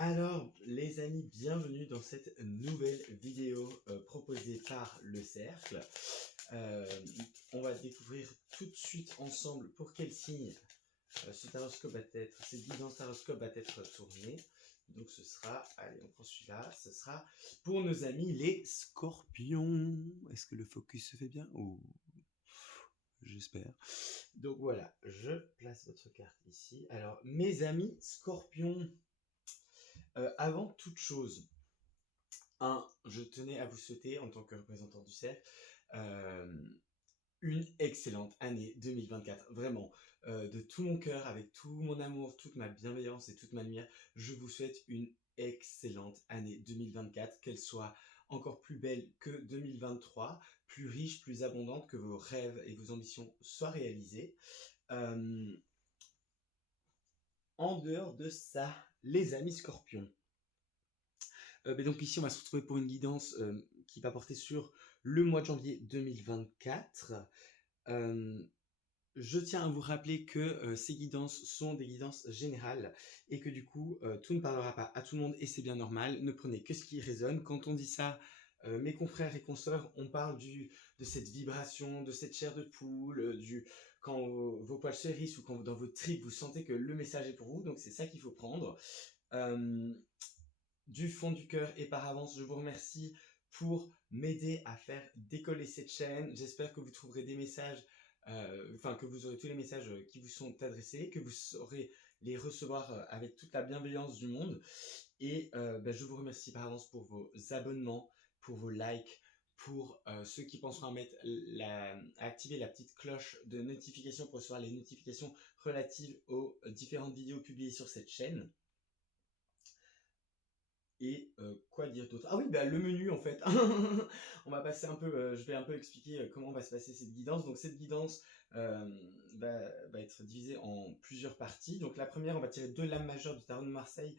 Alors, les amis, bienvenue dans cette nouvelle vidéo proposée par le Cercle. Euh, on va découvrir tout de suite ensemble pour quel signe ce taroscope va être, cette guidance taroscope va être tournée. Donc ce sera, allez, on prend celui-là, ce sera pour nos amis les scorpions. Est-ce que le focus se fait bien? Oh, j'espère. Donc voilà, je place votre carte ici. Alors, mes amis scorpions, avant toute chose, je tenais à vous souhaiter, en tant que représentant du cercle, une excellente année 2024. Vraiment, de tout mon cœur, avec tout mon amour, toute ma bienveillance et toute ma lumière, je vous souhaite une excellente année 2024, qu'elle soit encore plus belle que 2023, plus riche, plus abondante, que vos rêves et vos ambitions soient réalisés. En dehors de ça, les amis scorpions, donc ici, on va se retrouver pour une guidance qui va porter sur le mois de janvier 2024. Je tiens à vous rappeler que ces guidances sont des guidances générales et que du coup, tout ne parlera pas à tout le monde et c'est bien normal. Ne prenez que ce qui résonne. Quand on dit ça, mes confrères et consoeurs, on parle de cette vibration, de cette chair de poule, quand vos poils se hérissent ou quand dans vos tripes, vous sentez que le message est pour vous. Donc c'est ça qu'il faut prendre. Du fond du cœur et par avance, je vous remercie pour m'aider à faire décoller cette chaîne. J'espère que vous trouverez des messages, que vous aurez tous les messages qui vous sont adressés, que vous saurez les recevoir avec toute la bienveillance du monde. Et je vous remercie par avance pour vos abonnements, pour vos likes, pour ceux qui penseront à activer la petite cloche de notification pour recevoir les notifications relatives aux différentes vidéos publiées sur cette chaîne. Et quoi dire d'autre? Ah oui, le menu en fait. On va passer un peu, je vais un peu expliquer comment va se passer cette guidance. Donc cette guidance va être divisée en plusieurs parties. Donc la première, on va tirer 2 lames majeures du tarot de Marseille,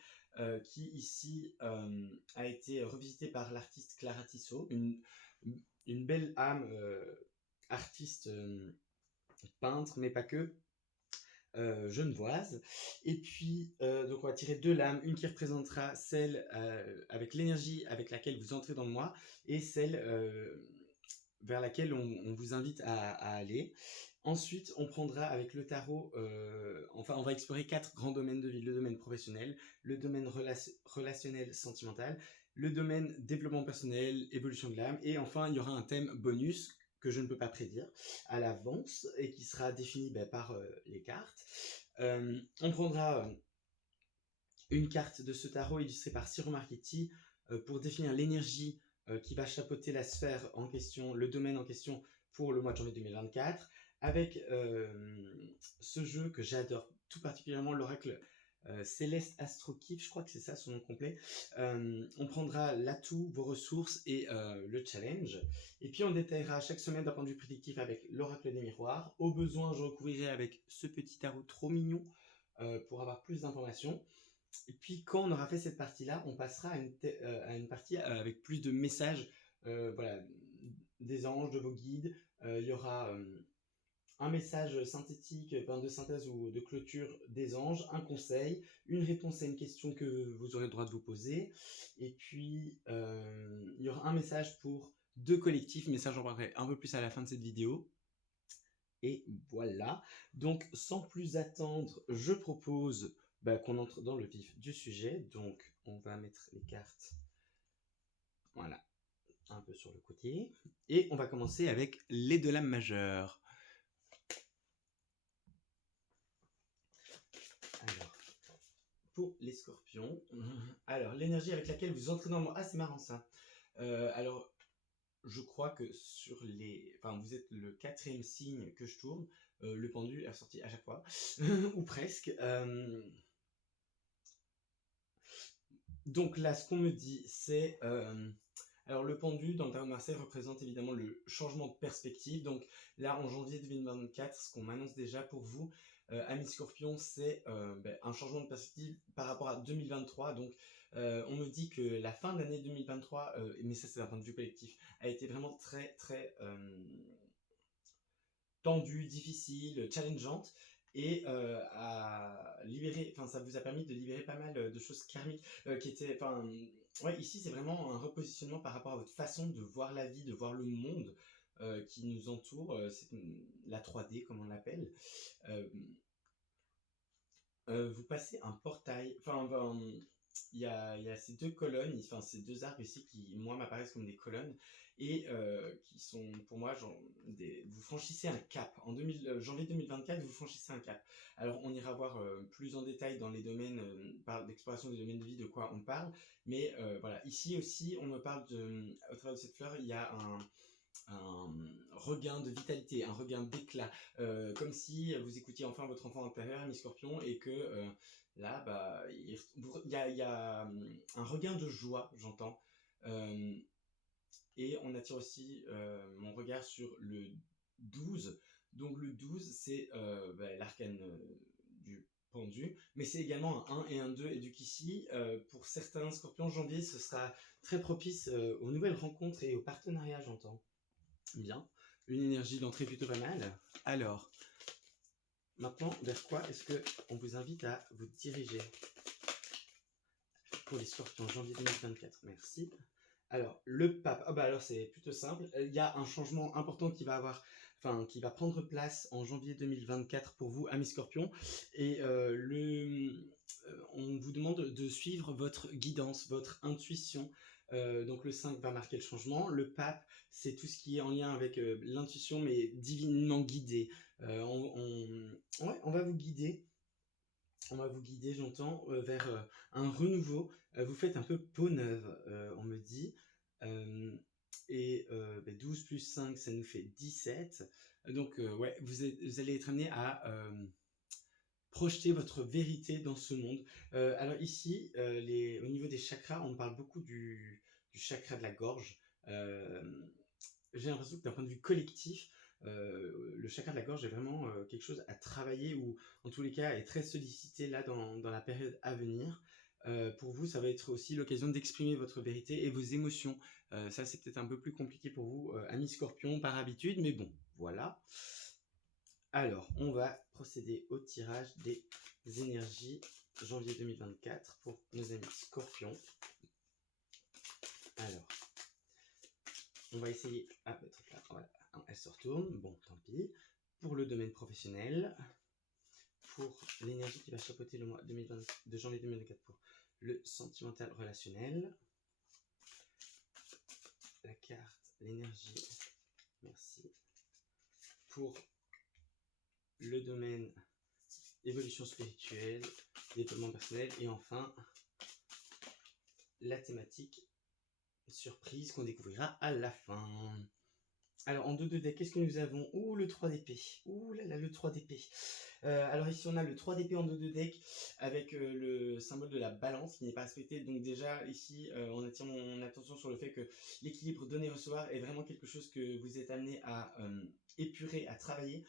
qui ici a été revisitée par l'artiste Clara Tissot, une belle âme artiste, peintre, mais pas que. Genevoise. Et puis, donc on va tirer 2 lames, une qui représentera celle avec l'énergie avec laquelle vous entrez dans le mois, et celle vers laquelle on vous invite à aller. Ensuite, on prendra avec le tarot, on va explorer 4 grands domaines de vie. Le domaine professionnel, le domaine relationnel sentimental, le domaine développement personnel, évolution de l'âme, et enfin, il y aura un thème bonus que je ne peux pas prédire à l'avance et qui sera défini par les cartes. On prendra une carte de ce tarot illustrée par Ciro Marchetti pour définir l'énergie qui va chapeauter la sphère en question, le domaine en question pour le mois de janvier 2024, avec ce jeu que j'adore tout particulièrement, l'oracle Céleste Astrokiff, je crois que c'est ça son nom complet. On prendra l'atout, vos ressources et le challenge. Et puis on détaillera chaque semaine d'un point de vue prédictif avec l'oracle des miroirs. Au besoin, je recouvrirai avec ce petit tarot trop mignon pour avoir plus d'informations. Et puis quand on aura fait cette partie-là, on passera à une partie avec plus de messages, voilà, des anges, de vos guides. Il y aura un message synthétique, de synthèse ou de clôture des anges, un conseil, une réponse à une question que vous aurez le droit de vous poser, et puis il y aura un message pour 2 collectifs, mais ça j'en parlerai un peu plus à la fin de cette vidéo. Et voilà, donc sans plus attendre, je propose qu'on entre dans le vif du sujet. Donc on va mettre les cartes, voilà, un peu sur le côté, et on va commencer avec les 2 lames majeures. Alors, pour les scorpions, alors l'énergie avec laquelle vous entrez dans le mois, ah c'est marrant ça. Alors je crois que vous êtes le 4e signe que je tourne. Le pendule est ressorti à chaque fois, ou presque. Donc là, ce qu'on me dit, c'est alors le pendule dans le tarot de Marseille représente évidemment le changement de perspective. Donc là, en janvier 2024, ce qu'on m'annonce déjà pour vous, amis Scorpion, c'est un changement de perspective par rapport à 2023. Donc on me dit que la fin de l'année 2023, mais ça c'est d'un point de vue collectif, a été vraiment très très tendue, difficile, challengeante. et à libérer, enfin ça vous a permis de libérer pas mal de choses karmiques qui étaient, enfin ouais, ici c'est vraiment un repositionnement par rapport à votre façon de voir la vie, de voir le monde qui nous entoure, c'est la 3D comme on l'appelle. Euh, vous passez un portail, il y a ces deux colonnes, enfin ces deux arbres ici qui, moi, m'apparaissent comme des colonnes et qui sont, pour moi, genre, vous franchissez un cap. En janvier 2024, vous franchissez un cap. Alors, on ira voir plus en détail dans les domaines, par l'exploration des domaines de vie, de quoi on parle. Mais voilà, ici aussi, on me parle au travers de cette fleur, il y a un regain de vitalité, un regain d'éclat, comme si vous écoutiez enfin votre enfant intérieur, Miss Scorpion, et que là, bah, il y a un regain de joie, j'entends. Euh, et on attire aussi mon regard sur le 12. Donc le 12, c'est l'arcane du pendu, mais c'est également un 1 et un 2. Et du qu'ici, pour certains scorpions, janvier, ce sera très propice aux nouvelles rencontres et aux partenariats, j'entends. Bien. Une énergie d'entrée plutôt pas mal. Alors, maintenant, vers quoi est-ce qu'on vous invite à vous diriger pour les scorpions janvier 2024? Merci. Alors, le pape. Ah bah alors c'est plutôt simple. Il y a un changement important qui va prendre place en janvier 2024 pour vous, amis scorpions. Et on vous demande de suivre votre guidance, votre intuition. Donc le 5 va marquer le changement. Le pape, c'est tout ce qui est en lien avec l'intuition, mais divinement guidé. Ouais, on va vous guider. On va vous guider, j'entends, vers un renouveau. Vous faites un peu peau neuve, on me dit. Euh, et 12 plus 5, ça nous fait 17. Donc, ouais, vous allez être amené à projeter votre vérité dans ce monde. Alors ici, au niveau des chakras, on parle beaucoup du chakra de la gorge. J'ai l'impression que d'un point de vue collectif, le chakra de la gorge est vraiment quelque chose à travailler ou en tous les cas est très sollicité là dans la période à venir. Pour vous, ça va être aussi l'occasion d'exprimer votre vérité et vos émotions. Ça, c'est peut-être un peu plus compliqué pour vous, amis scorpions, par habitude, mais bon, voilà. Alors, on va procéder au tirage des énergies janvier 2024 pour nos amis scorpions. Alors, on va essayer. Ah, peut-être là, voilà. Elle se retourne. Bon, tant pis. Pour le domaine professionnel, pour l'énergie qui va chapeauter le mois de janvier 2024 pour le sentimental relationnel. La carte, l'énergie. Merci. Pour le domaine évolution spirituelle, développement personnel. Et enfin, la thématique surprise qu'on découvrira à la fin. Alors, en 2 de deck, qu'est-ce que nous avons? Ouh, le 3 d'épée. Ouh là là, le 3 d'épée. Alors ici, on a le 3 d'épée en 2 de deck avec le symbole de la balance qui n'est pas respecté. Donc déjà, ici, on attire mon attention sur le fait que l'équilibre donner-recevoir est vraiment quelque chose que vous êtes amené à épurer, à travailler.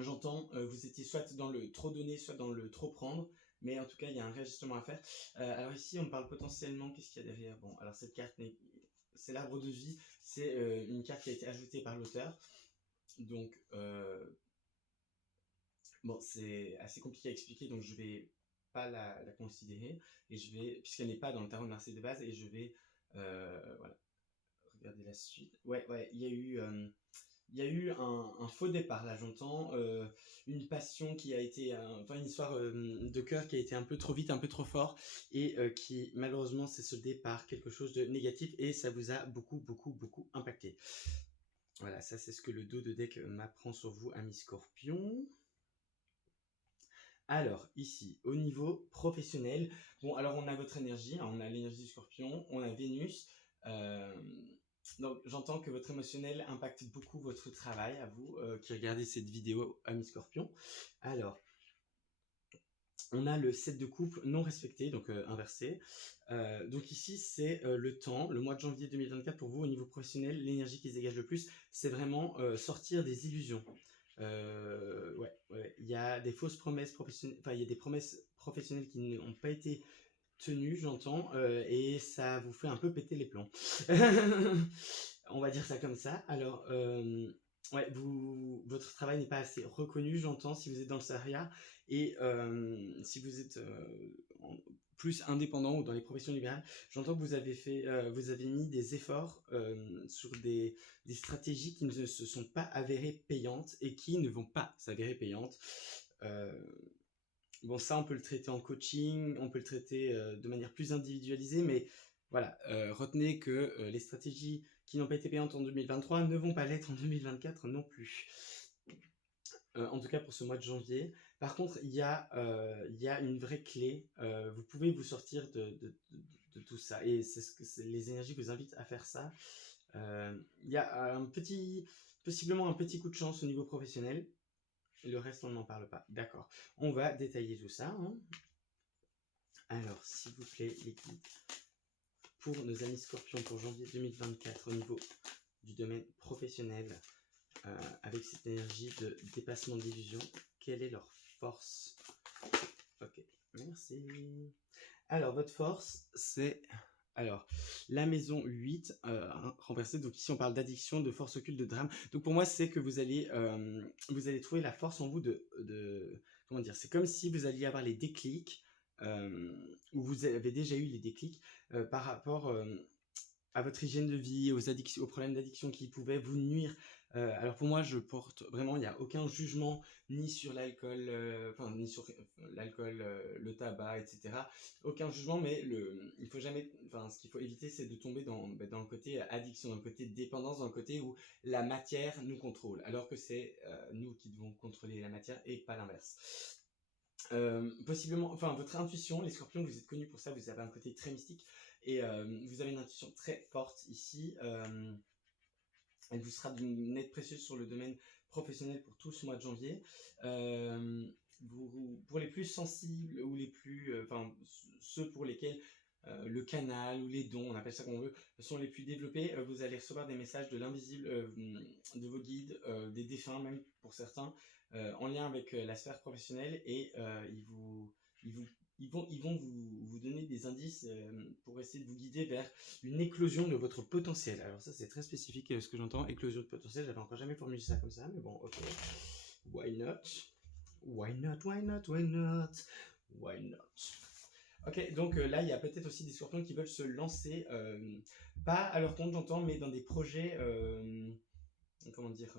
J'entends, vous étiez soit dans le trop donner, soit dans le trop prendre. Mais en tout cas, il y a un réajustement à faire. Alors ici, on parle potentiellement, qu'est-ce qu'il y a derrière? Bon, alors cette carte, c'est l'arbre de vie. C'est une carte qui a été ajoutée par l'auteur. Donc, bon, c'est assez compliqué à expliquer, donc je vais pas la considérer. Et puisqu'elle n'est pas dans le tarot de Marseille de base, et je vais, voilà, regarder la suite. Ouais, il y a eu un faux départ, là, j'entends. Une passion qui a été, enfin, une histoire de cœur qui a été un peu trop vite, un peu trop fort, et qui, malheureusement, s'est soldée par quelque chose de négatif, et ça vous a beaucoup, beaucoup, beaucoup impacté. Voilà, ça, c'est ce que le dos de deck m'apprend sur vous, amis scorpions. Alors, ici, au niveau professionnel, bon, alors on a votre énergie, hein, on a l'énergie du scorpion, on a Vénus. Donc, j'entends que votre émotionnel impacte beaucoup votre travail, à vous qui regardez cette vidéo, amis scorpion. Alors, on a le 7 de couple non respecté, donc inversé. Donc ici, c'est le temps, le mois de janvier 2024 pour vous au niveau professionnel, l'énergie qui se dégage le plus, c'est vraiment sortir des illusions. Ouais, il y a des fausses promesses professionnelles, enfin il y a des promesses professionnelles qui n'ont pas été tenues, j'entends, et ça vous fait un peu péter les plombs. On va dire ça comme ça. Alors, ouais, votre travail n'est pas assez reconnu, j'entends, si vous êtes dans le salariat et si vous êtes plus indépendant ou dans les professions libérales, j'entends que vous avez mis des efforts sur des stratégies qui ne se sont pas avérées payantes et qui ne vont pas s'avérer payantes. Euh, Bon, ça, on peut le traiter en coaching, on peut le traiter de manière plus individualisée, mais voilà, retenez que les stratégies qui n'ont pas été payantes en 2023 ne vont pas l'être en 2024 non plus. En tout cas pour ce mois de janvier. Par contre, il y a une vraie clé. Vous pouvez vous sortir de tout ça. Et c'est ce que les énergies vous invitent à faire ça. Il y a possiblement un petit coup de chance au niveau professionnel. Le reste, on n'en parle pas. D'accord. On va détailler tout ça. Hein. Alors, s'il vous plaît, les guides, pour nos amis scorpions pour janvier 2024 au niveau du domaine professionnel, avec cette énergie de dépassement d'illusion, quelle est leur force? Ok, merci. Alors, votre force, c'est... Alors, la maison 8, renversée, donc ici on parle d'addiction, de force occulte, de drame. Donc pour moi, c'est que vous allez trouver la force en vous comment dire, c'est comme si vous alliez avoir les déclics, ou vous avez déjà eu les déclics par rapport à votre hygiène de vie, aux problèmes d'addiction qui pouvaient vous nuire. Alors pour moi, je porte vraiment, il n'y a aucun jugement ni sur l'alcool, ni sur l'alcool, le tabac, etc. Aucun jugement, mais il faut jamais, ce qu'il faut éviter, c'est de tomber dans le côté addiction, dans le côté dépendance, dans le côté où la matière nous contrôle, alors que c'est nous qui devons contrôler la matière et pas l'inverse. Possiblement, votre intuition, les scorpions, vous êtes connus pour ça, vous avez un côté très mystique et vous avez une intuition très forte ici. Elle vous sera d'une aide précieuse sur le domaine professionnel pour tout ce mois de janvier. Pour les plus sensibles ou les plus, ceux pour lesquels le canal ou les dons, on appelle ça comme on veut, sont les plus développés, vous allez recevoir des messages de l'invisible, de vos guides, des défunts même pour certains, en lien avec la sphère professionnelle et ils vous ils vont vous donner des indices pour essayer de vous guider vers une éclosion de votre potentiel. Alors ça, c'est très spécifique ce que j'entends. Éclosion de potentiel, j'avais encore jamais formulé ça comme ça, mais bon, ok. Why not? Why not? Why not? Why not? Why not? Ok, donc là, il y a peut-être aussi des scorpions qui veulent se lancer, pas à leur compte, j'entends, mais dans des projets, comment dire,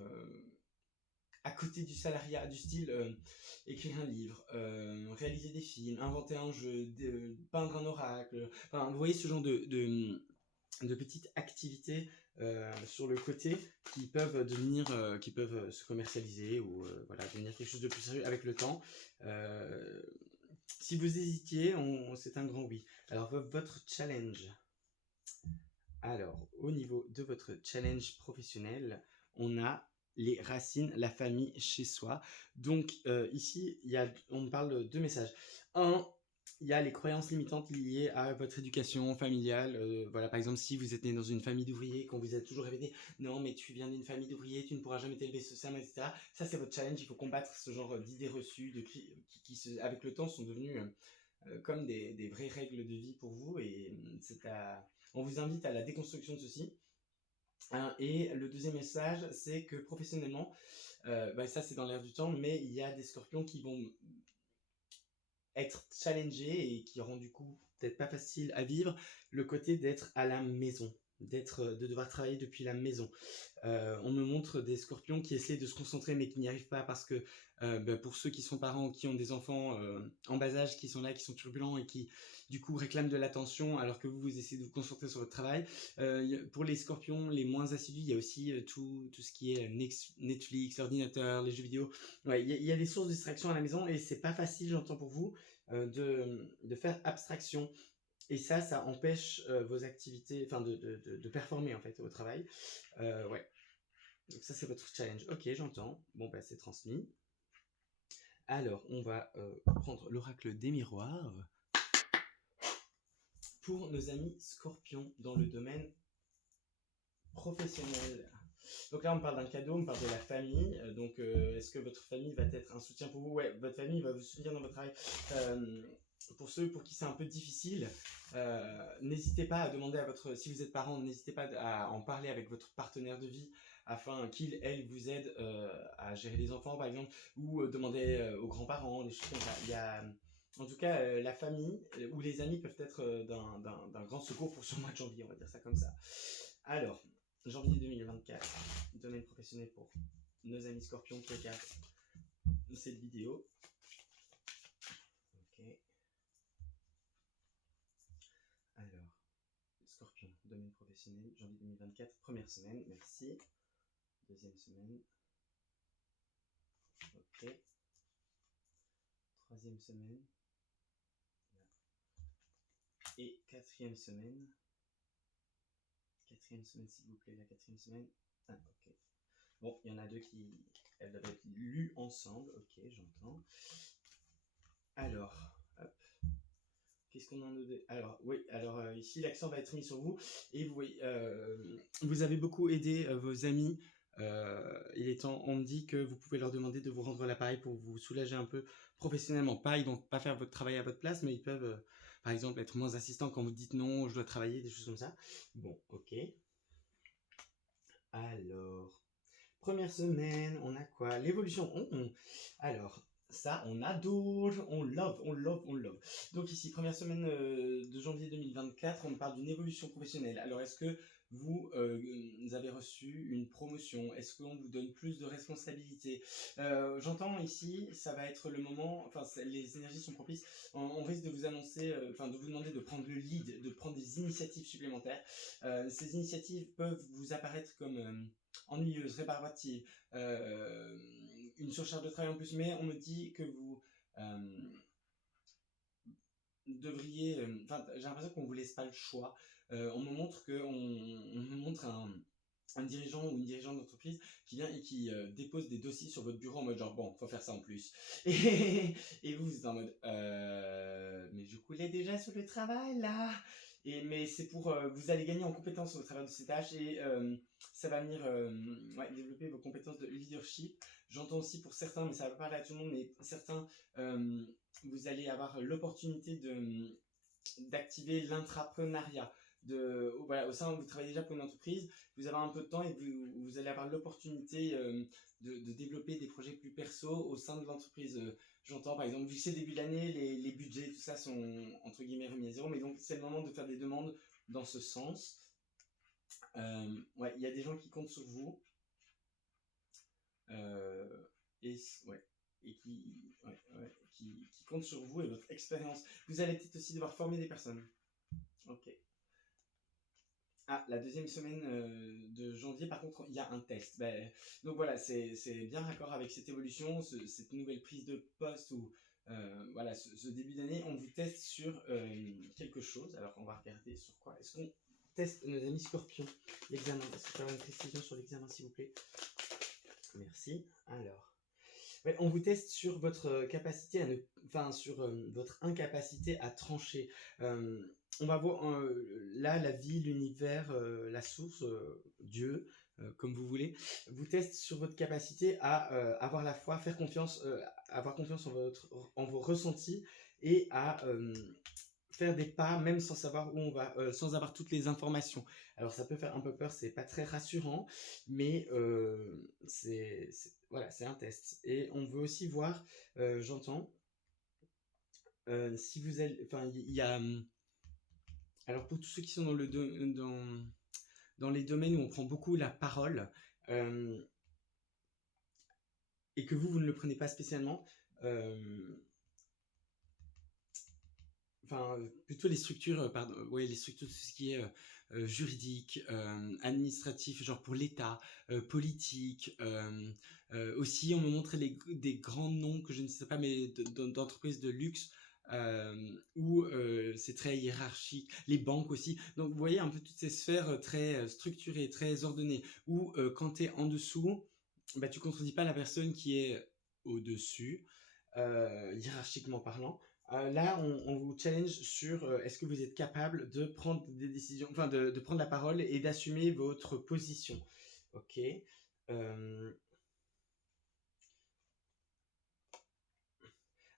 à côté du salariat, du style écrire un livre, réaliser des films, inventer un jeu, peindre un oracle. Enfin, vous voyez ce genre de petites activités sur le côté qui peuvent qui peuvent se commercialiser ou voilà, devenir quelque chose de plus sérieux avec le temps. Si vous hésitiez, c'est un grand oui. Alors, votre challenge. Alors, au niveau de votre challenge professionnel, on a les racines, la famille chez soi. Donc, ici, on me parle de deux messages. Un, il y a les croyances limitantes liées à votre éducation familiale. Voilà, par exemple, si vous êtes né dans une famille d'ouvriers, qu'on vous a toujours répété, non, mais tu viens d'une famille d'ouvriers, tu ne pourras jamais t'élever socialement, etc. Ça, c'est votre challenge. Il faut combattre ce genre d'idées reçues, avec le temps, sont devenues comme des vraies règles de vie pour vous. Et on vous invite à la déconstruction de ceci. Et le deuxième message, c'est que professionnellement, ça c'est dans l'air du temps, mais il y a des scorpions qui vont être challengés et qui auront du coup peut-être pas facile à vivre le côté d'être à la maison, de devoir travailler depuis la maison. On me montre des scorpions qui essaient de se concentrer mais qui n'y arrivent pas parce que pour ceux qui sont parents, qui ont des enfants en bas âge, qui sont là, qui sont turbulents et qui du coup réclament de l'attention alors que vous essayez de vous concentrer sur votre travail. Pour les scorpions les moins assidus, il y a aussi tout ce qui est Netflix, l'ordinateur, les jeux vidéo. Ouais, il y a des sources de distraction à la maison et c'est pas facile, j'entends pour vous, de faire abstraction. Et ça empêche vos activités, de performer en fait au travail. Ouais. Donc ça c'est votre challenge. Ok, j'entends. Bon bah c'est transmis. Alors on va prendre l'oracle des miroirs pour nos amis scorpions dans le domaine professionnel. Donc là on parle d'un cadeau, on parle de la famille. Donc est-ce que votre famille va être un soutien pour vous? Ouais, votre famille va vous soutenir dans votre travail. pour ceux pour qui c'est un peu difficile, n'hésitez pas à demander à votre, si vous êtes parent, n'hésitez pas à en parler avec votre partenaire de vie afin qu'il, elle, vous aide à gérer les enfants, par exemple, ou demander aux grands-parents, des choses comme ça. Il y a, en tout cas, la famille ou les amis peuvent être d'un grand secours pour ce mois de janvier, on va dire ça comme ça. Alors, janvier 2024, domaine professionnel pour nos amis scorpions qui regardent cette vidéo. Ok. Alors, Scorpion, domaine professionnel, janvier 2024, première semaine, merci. Deuxième semaine. Ok. Troisième semaine. Et quatrième semaine. Quatrième semaine, s'il vous plaît, la quatrième semaine. Ah, ok. Bon, il y en a deux qui... Elles doivent être lues ensemble. Ok, j'entends. Alors, hop. Qu'est-ce qu'on en a de... Alors, oui, alors ici, l'accent va être mis sur vous. Et vous voyez, vous avez beaucoup aidé vos amis. Il est temps, on me dit que vous pouvez leur demander de vous rendre l'appareil pour vous soulager un peu professionnellement. Pas, ils vont pas faire votre travail à votre place, mais ils peuvent, par exemple, être moins assistants quand vous dites non, je dois travailler, des choses comme ça. Bon, ok. Alors, première semaine, on a quoi? L'évolution. Alors, ça, on adore, on love, on love, on love. Donc ici, première semaine de janvier 2024, on parle d'une évolution professionnelle. Alors, est-ce que vous avez reçu une promotion? Est-ce qu'on vous donne plus de responsabilités? J'entends ici, ça va être le moment, enfin, les énergies sont propices. On risque de vous annoncer, enfin, de vous demander de prendre le lead, de prendre des initiatives supplémentaires. Ces initiatives peuvent vous apparaître comme ennuyeuse, réparative, une surcharge de travail en plus, mais on me dit que vous devriez, enfin, j'ai l'impression qu'on vous laisse pas le choix. On me montre on me montre un dirigeant ou une dirigeante d'entreprise qui vient et qui dépose des dossiers sur votre bureau en mode genre bon, faut faire ça en plus. Et vous êtes en mode mais je coulais déjà sur le travail là. Mais c'est pour vous allez gagner en compétences au travers de ces tâches et ça va venir développer vos compétences de leadership. J'entends aussi pour certains, mais ça va pas parler à tout le monde, mais certains vous allez avoir l'opportunité d'activer l'intrapreneuriat. Voilà, au sein où vous travaillez déjà pour une entreprise, vous avez un peu de temps et vous allez avoir l'opportunité de développer des projets plus perso au sein de l'entreprise. J'entends par exemple, vu que c'est début de l'année, les budgets, tout ça sont entre guillemets remis à zéro, mais donc c'est le moment de faire des demandes dans ce sens. Ouais, il y a des gens qui comptent sur vous. Et ouais, et qui comptent sur vous et votre expérience. Vous allez peut-être aussi devoir former des personnes. Ok. Ah, la deuxième semaine de janvier, par contre, il y a un test. Donc voilà, c'est bien raccord avec cette évolution, cette nouvelle prise de poste ou voilà, ce début d'année. On vous teste sur quelque chose. Alors, on va regarder sur quoi. Est-ce qu'on teste nos amis scorpions? L'examen. Est-ce que je peux avoir une précision sur l'examen, s'il vous plaît? Merci. Alors. Ouais, on vous teste sur votre capacité à enfin sur votre incapacité à trancher. On va voir là la vie, l'univers, la source, Dieu, comme vous voulez, vous teste sur votre capacité à avoir la foi, faire confiance, avoir confiance en vos ressentis et à faire des pas même sans savoir où on va, sans avoir toutes les informations. Alors ça peut faire un peu peur, c'est pas très rassurant, mais voilà, c'est un test. Et on veut aussi voir, j'entends, si vous allez, enfin il y a, alors pour tous ceux qui sont dans les domaines où on prend beaucoup la parole, et que vous ne le prenez pas spécialement, enfin plutôt les structures, pardon, ouais, les structures, tout ce qui est juridique, administratif, genre pour l'État, politique. Aussi, on me montre des grands noms que je ne sais pas, mais d'entreprises de luxe. Où c'est très hiérarchique, les banques aussi. Donc vous voyez un peu toutes ces sphères très structurées, très ordonnées, où quand tu es en dessous, bah, tu contredis pas la personne qui est au-dessus, hiérarchiquement parlant. Là, on vous challenge sur est-ce que vous êtes capable de prendre des décisions, enfin de prendre la parole et d'assumer votre position. Ok.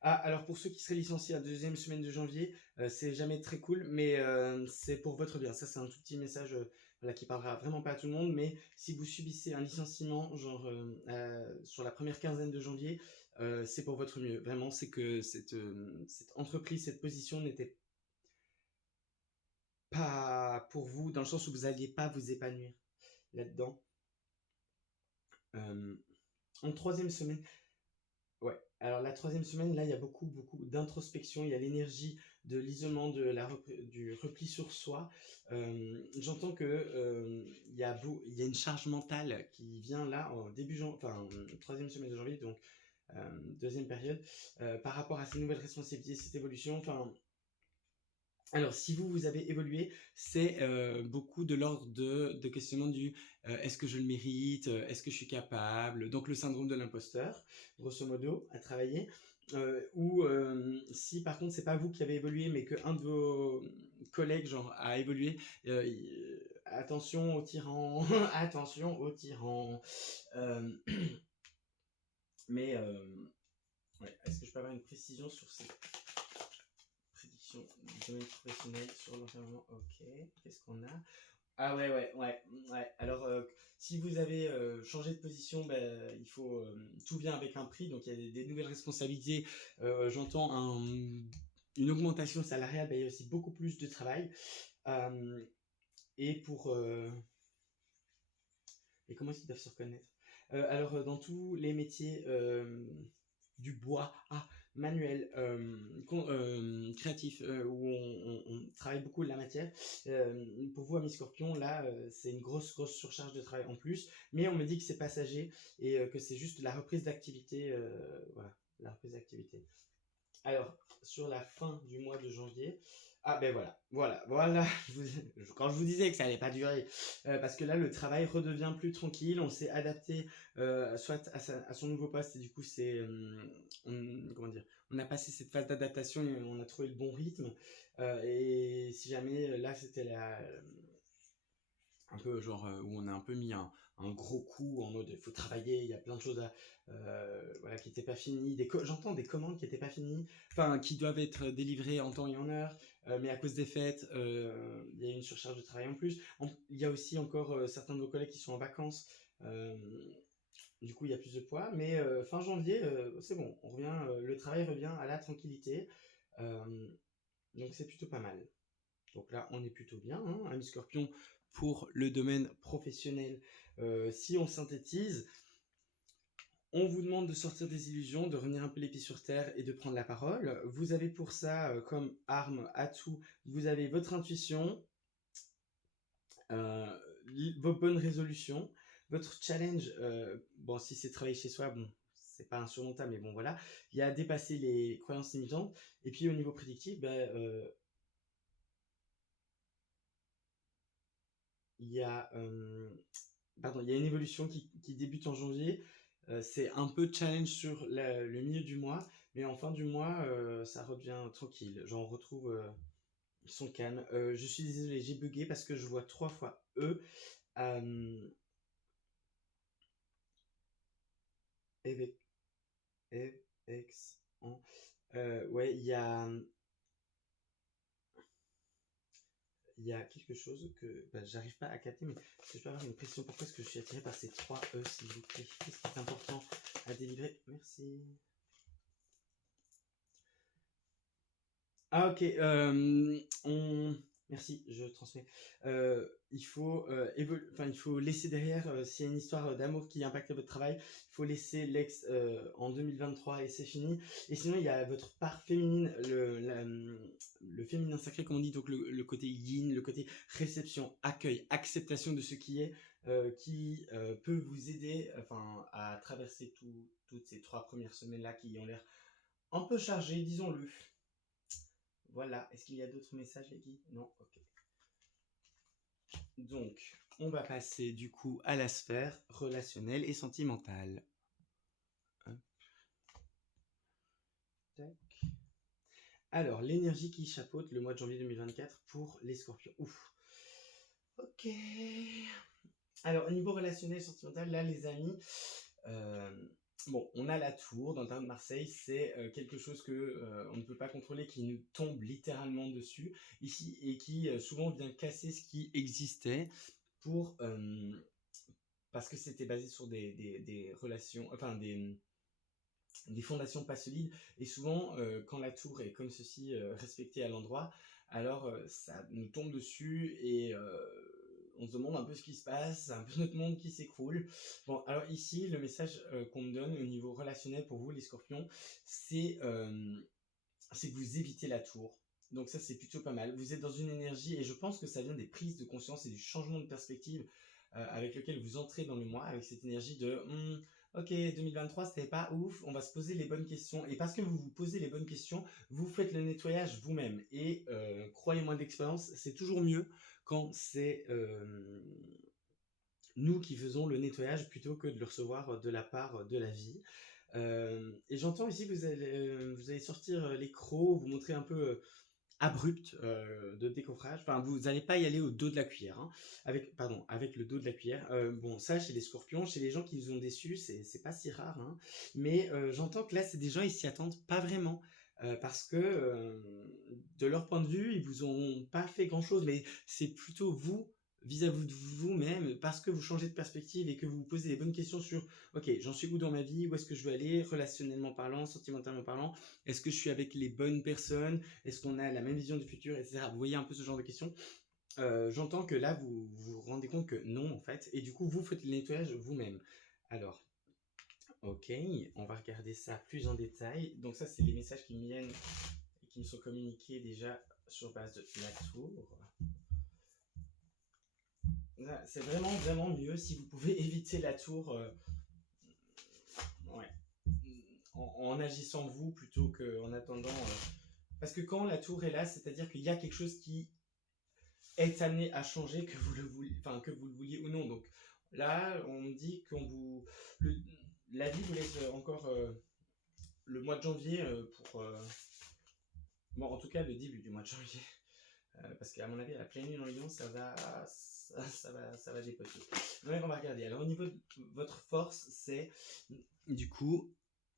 Ah, alors pour ceux qui seraient licenciés à la deuxième semaine de janvier, c'est jamais très cool, mais c'est pour votre bien. Ça, c'est un tout petit message voilà, qui parlera vraiment pas à tout le monde, mais si vous subissez un licenciement, genre sur la première quinzaine de janvier, c'est pour votre mieux. Vraiment, c'est que cette entreprise, cette position n'était pas pour vous, dans le sens où vous n'alliez pas vous épanouir là-dedans. Euh, En troisième semaine, ouais. Alors la troisième semaine, là, il y a beaucoup, beaucoup d'introspection. Il y a l'énergie de l'isolement, du repli sur soi. J'entends que il y a une charge mentale qui vient là en troisième semaine de janvier, donc deuxième période, par rapport à ces nouvelles responsabilités, cette évolution. Enfin, alors, si vous avez évolué, c'est beaucoup de l'ordre de questionnement du est-ce que je le mérite, est-ce que je suis capable, donc le syndrome de l'imposteur, grosso modo, à travailler. Ou si par contre c'est pas vous qui avez évolué, mais qu'un de vos collègues genre a évolué, attention aux tyrans, attention aux tyrans. Euh, mais ouais, est-ce que je peux avoir une précision sur ces prédiction du domaine professionnel sur l'environnement? Ok, qu'est-ce qu'on a? Ah ouais. Alors, si vous avez changé de position, ben, tout vient avec un prix, donc il y a des nouvelles responsabilités. J'entends une augmentation salariale, ben, il y a aussi beaucoup plus de travail. Et pour et comment est-ce qu'ils doivent se reconnaître? Alors, dans tous les métiers du bois, manuel, créatif, où on travaille beaucoup la matière, pour vous, Ami Scorpion, là, c'est une grosse, grosse surcharge de travail en plus, mais on me dit que c'est passager et que c'est juste la reprise d'activité. Voilà, la reprise d'activité. Alors, sur la fin du mois de janvier, ah ben voilà. Quand je vous disais que ça allait pas durer, parce que là le travail redevient plus tranquille, on s'est adapté soit à son nouveau poste et du coup comment dire, on a passé cette phase d'adaptation et on a trouvé le bon rythme. Et si jamais là c'était un peu genre où on a un peu mis un gros coup en mode il faut travailler, il y a plein de choses voilà, qui n'étaient pas finies, j'entends des commandes qui n'étaient pas finies, enfin qui doivent être délivrées en temps et en heure, mais à cause des fêtes, il y a une surcharge de travail en plus. Il y a aussi encore certains de vos collègues qui sont en vacances, euh, du coup il y a plus de poids, mais fin janvier, c'est bon, le travail revient à la tranquillité, euh, donc c'est plutôt pas mal. Donc là, on est plutôt bien, hein, Ami Scorpion, pour le domaine professionnel. Si on synthétise, on vous demande de sortir des illusions, de revenir un peu les pieds sur terre et de prendre la parole. Vous avez pour ça, comme arme, atout, vous avez votre intuition, euh, vos bonnes résolutions, votre challenge. Bon, si c'est travailler chez soi, bon, c'est pas insurmontable, mais bon, voilà. Il y a dépasser les croyances limitantes. Et puis au niveau prédictif, ben, il y a il y a une évolution qui débute en janvier. C'est un peu challenge sur le milieu du mois, mais en fin du mois, ça redevient tranquille. J'en retrouve son calme. Je suis désolé, j'ai bugué parce que je vois 3 fois E. Euh, avec X en. Ouais, il y a quelque chose que j'arrive pas à capter, mais est-ce que je peux avoir une précision? Pourquoi est-ce que je suis attiré par ces 3 E, s'il vous plaît? Qu'est-ce qui est important à délivrer? Merci. Ah ok, merci, je transmets. Il faut laisser derrière, s'il y a une histoire d'amour qui a impacté votre travail, il faut laisser l'ex en 2023 et c'est fini. Et sinon, il y a votre part féminine, le féminin sacré, comme on dit, donc le côté yin, le côté réception, accueil, acceptation de ce qui est, qui peut vous aider enfin, à traverser toutes ces 3 premières semaines-là qui ont l'air un peu chargées, disons-le. Voilà, est-ce qu'il y a d'autres messages, les guides? Non, ok. Donc, on va passer du coup à la sphère relationnelle et sentimentale. Hop. Tac. Alors, l'énergie qui chapeaute le mois de janvier 2024 pour les scorpions. Ouf. Ok. Alors, au niveau relationnel et sentimental, là, les amis, bon, on a la tour dans le tarot de Marseille, c'est quelque chose que on ne peut pas contrôler, qui nous tombe littéralement dessus ici et qui souvent vient casser ce qui existait pour parce que c'était basé sur des relations, enfin des fondations pas solides. Et souvent, quand la tour est comme ceci, respectée à l'endroit, alors ça nous tombe dessus et on se demande un peu ce qui se passe, c'est un peu notre monde qui s'écroule. Bon, alors ici, le message qu'on me donne au niveau relationnel pour vous, les scorpions, c'est c'est que vous évitez la tour. Donc ça, c'est plutôt pas mal. Vous êtes dans une énergie, et je pense que ça vient des prises de conscience et du changement de perspective avec lequel vous entrez dans le mois, avec cette énergie de ok, 2023, c'était pas ouf, on va se poser les bonnes questions. Et parce que vous vous posez les bonnes questions, vous faites le nettoyage vous-même. Et croyez-moi d'expérience, c'est toujours mieux quand c'est nous qui faisons le nettoyage plutôt que de le recevoir de la part de la vie. Et j'entends ici que vous allez sortir les crocs, vous montrer un peu abrupt de décoffrage. Enfin, vous n'allez pas y aller au dos de la cuillère, hein. Avec le dos de la cuillère. Bon, ça, chez les scorpions, chez les gens qui nous ont déçus, c'est pas si rare, hein. Mais j'entends que là, c'est des gens, ils s'y attendent pas vraiment. Parce que de leur point de vue, ils vous ont pas fait grand chose, mais c'est plutôt vous vis-à-vis de vous-même, parce que vous changez de perspective et que vous vous posez les bonnes questions sur ok, j'en suis où dans ma vie, où est-ce que je veux aller, relationnellement parlant, sentimentalement parlant, est-ce que je suis avec les bonnes personnes, est-ce qu'on a la même vision du futur, etc. Vous voyez un peu ce genre de questions. J'entends que là, vous vous rendez compte que non, en fait, et du coup, vous faites le nettoyage vous-même. Alors, ok, on va regarder ça plus en détail. Donc ça, c'est les messages qui me viennent et qui me sont communiqués déjà sur base de la tour. C'est vraiment, vraiment mieux si vous pouvez éviter la tour ouais, en agissant vous plutôt qu'en attendant. Parce que quand la tour est là, c'est-à-dire qu'il y a quelque chose qui est amené à changer, que vous le vouliez, enfin, que vous le vouliez ou non. Donc là, on me dit qu'on vous. La vie vous laisse encore le mois de janvier pour. Bon, en tout cas, le début du mois de janvier. Parce qu'à mon avis, à la pleine lune en Lion, ça va dépoter. Donc, on va regarder. Alors, au niveau de votre force, c'est du coup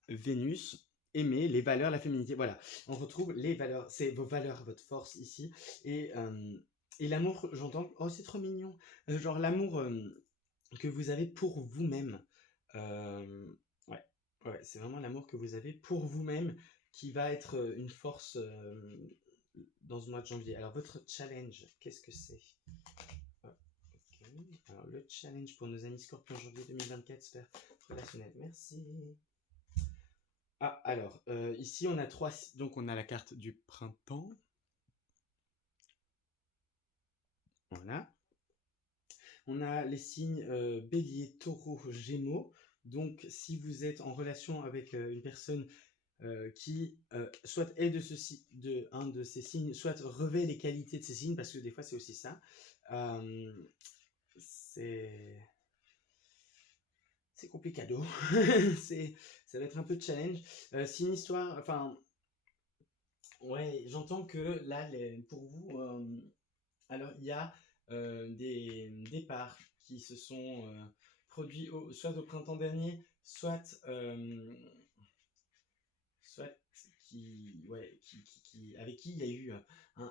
Vénus, aimer, les valeurs, la féminité. Voilà, on retrouve les valeurs, c'est vos valeurs, votre force ici. Et l'amour, j'entends, oh, c'est trop mignon. Genre l'amour que vous avez pour vous-même. Ouais, ouais, c'est vraiment l'amour que vous avez pour vous-même qui va être une force dans ce mois de janvier. Alors, votre challenge, qu'est-ce que c'est? Ok. Alors, le challenge pour nos amis Scorpion janvier 2024, sphère relationnelle. Merci. Ah, alors, ici, on a trois. Donc, on a la carte du printemps. Voilà. On a les signes bélier, taureau, gémeaux. Donc, si vous êtes en relation avec une personne qui soit est de un de ces signes, soit revêt les qualités de ces signes, parce que des fois, c'est aussi ça. C'est complicado. Ça va être un peu de challenge. C'est une histoire, enfin, ouais, j'entends que là, pour vous, alors il y a des départs qui se sont produits soit au printemps dernier, soit avec qui il y a eu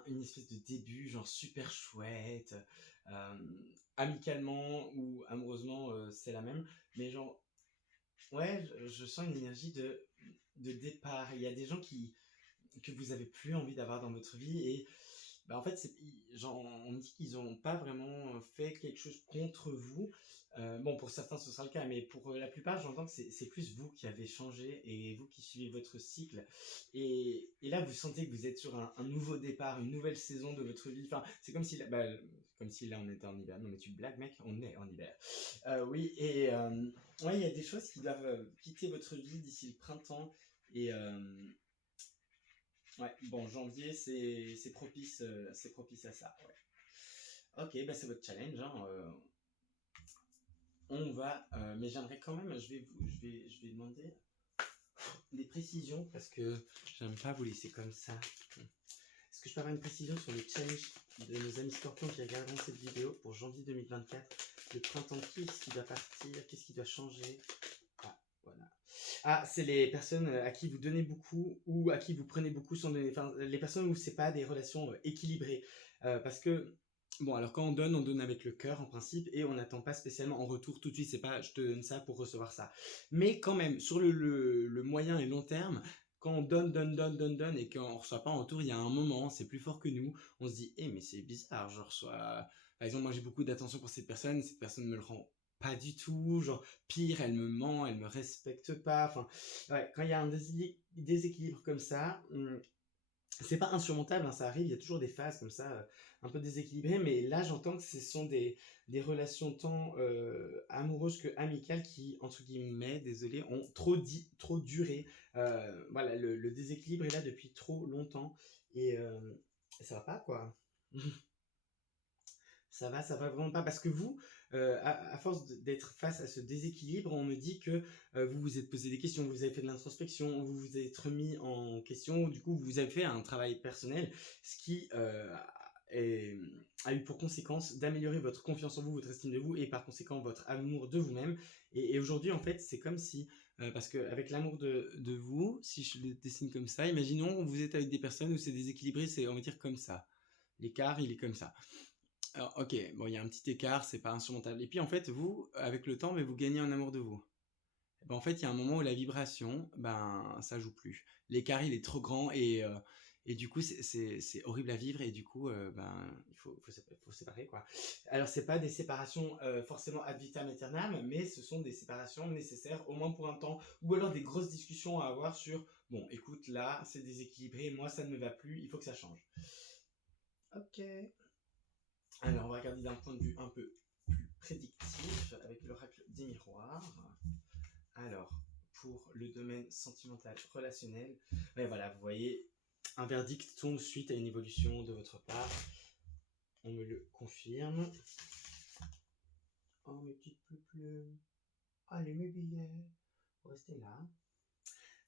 une espèce de début, genre super chouette, euh, amicalement ou amoureusement, c'est la même, mais genre, ouais, je sens une énergie de départ. Il y a des gens que vous avez plus envie d'avoir dans votre vie et bah en fait, genre, on me dit qu'ils n'ont pas vraiment fait quelque chose contre vous. Bon, pour certains, ce sera le cas, mais pour la plupart, j'entends que c'est plus vous qui avez changé et vous qui suivez votre cycle. Et là, vous sentez que vous êtes sur un nouveau départ, une nouvelle saison de votre vie. Enfin, c'est comme si, comme si là, on était en hiver. Non, mais tu blagues, mec, on est en hiver. Oui, et ouais, il y a des choses qui doivent quitter votre vie d'ici le printemps. Et ouais, bon, janvier, c'est propice à ça. Ouais. Ok, bah c'est votre challenge, hein. On va, mais j'aimerais quand même, je vais demander des précisions parce que j'aime pas vous laisser comme ça. Est-ce que je peux avoir une précision sur le challenge de nos amis scorpions qui regarderont cette vidéo pour janvier 2024? Le printemps, qu'est-ce qui doit partir? Qu'est-ce qui doit changer? Ah, voilà. Ah, c'est les personnes à qui vous donnez beaucoup ou à qui vous prenez beaucoup sans donner. Enfin, les personnes où c'est pas des relations équilibrées. Parce que, bon, alors quand on donne avec le cœur en principe et on n'attend pas spécialement en retour tout de suite. C'est pas je te donne ça pour recevoir ça. Mais quand même, sur le moyen et long terme, quand on donne et qu'on reçoit pas en retour, il y a un moment, c'est plus fort que nous. On se dit, mais c'est bizarre, je reçois. Par exemple, moi j'ai beaucoup d'attention pour cette personne me le rend pas du tout, genre pire, elle me ment, elle me respecte pas. Enfin, ouais, quand il y a un déséquilibre comme ça, c'est pas insurmontable, hein, ça arrive, il y a toujours des phases comme ça, un peu déséquilibrées, mais là j'entends que ce sont des relations tant amoureuses que amicales qui, entre guillemets, désolé, ont trop duré. Voilà, le déséquilibre est là depuis trop longtemps et ça va pas quoi. Ça va vraiment pas parce que vous, à force d'être face à ce déséquilibre, on me dit que vous vous êtes posé des questions, vous avez fait de l'introspection, vous vous êtes remis en question, du coup vous avez fait un travail personnel, ce qui est- a eu pour conséquence d'améliorer votre confiance en vous, votre estime de vous et par conséquent votre amour de vous-même. Et aujourd'hui en fait c'est comme si, parce qu'avec l'amour de vous, si je le dessine comme ça, imaginons vous êtes avec des personnes où c'est déséquilibré, c'est on va dire comme ça. L'écart il est comme ça. Alors, ok, bon, il y a un petit écart, c'est pas insurmontable. Et puis en fait, vous, avec le temps, mais vous gagnez un amour de vous. Ben, en fait, il y a un moment où la vibration, ben, ça joue plus. L'écart, il est trop grand et du coup, c'est horrible à vivre et du coup, ben, faut séparer, quoi. Alors, c'est pas des séparations forcément ad vitam aeternam, mais ce sont des séparations nécessaires, au moins pour un temps, ou alors des grosses discussions à avoir sur, bon, écoute, là, c'est déséquilibré, moi, ça ne me va plus, il faut que ça change. Ok. Alors, on va regarder d'un point de vue un peu plus prédictif avec l'oracle des miroirs. Alors, pour le domaine sentimental relationnel, ben voilà, vous voyez, un verdict tombe suite à une évolution de votre part. On me le confirme. Oh, mes petites plumes. Allez, mes billets. Restez là.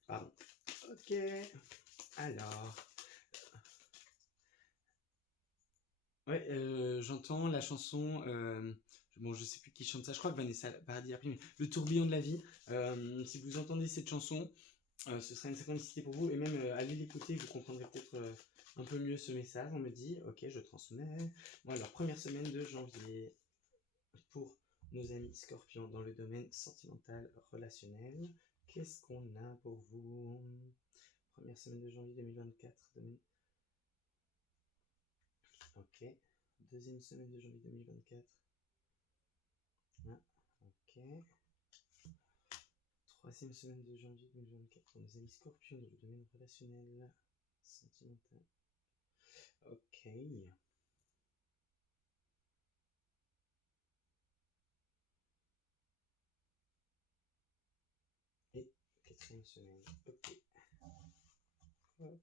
Pardon. Ok. Alors. Ouais, j'entends la chanson. Bon, je sais plus qui chante ça. Je crois que Vanessa Paradis a pris, mais Le tourbillon de la vie. Si vous entendez cette chanson, ce sera une synchronicité pour vous. Et même allez l'écouter, vous comprendrez peut-être un peu mieux ce message. On me dit, ok, je transmets. Bon, alors, première semaine de janvier pour nos amis scorpions dans le domaine sentimental relationnel. Qu'est-ce qu'on a pour vous? Première semaine de janvier 2024. Ok. Deuxième semaine de janvier 2024. Ah, ok. Troisième semaine de janvier 2024 pour nos amis scorpions dans le domaine relationnel sentimental. Ok. Et quatrième semaine. Ok. Hop.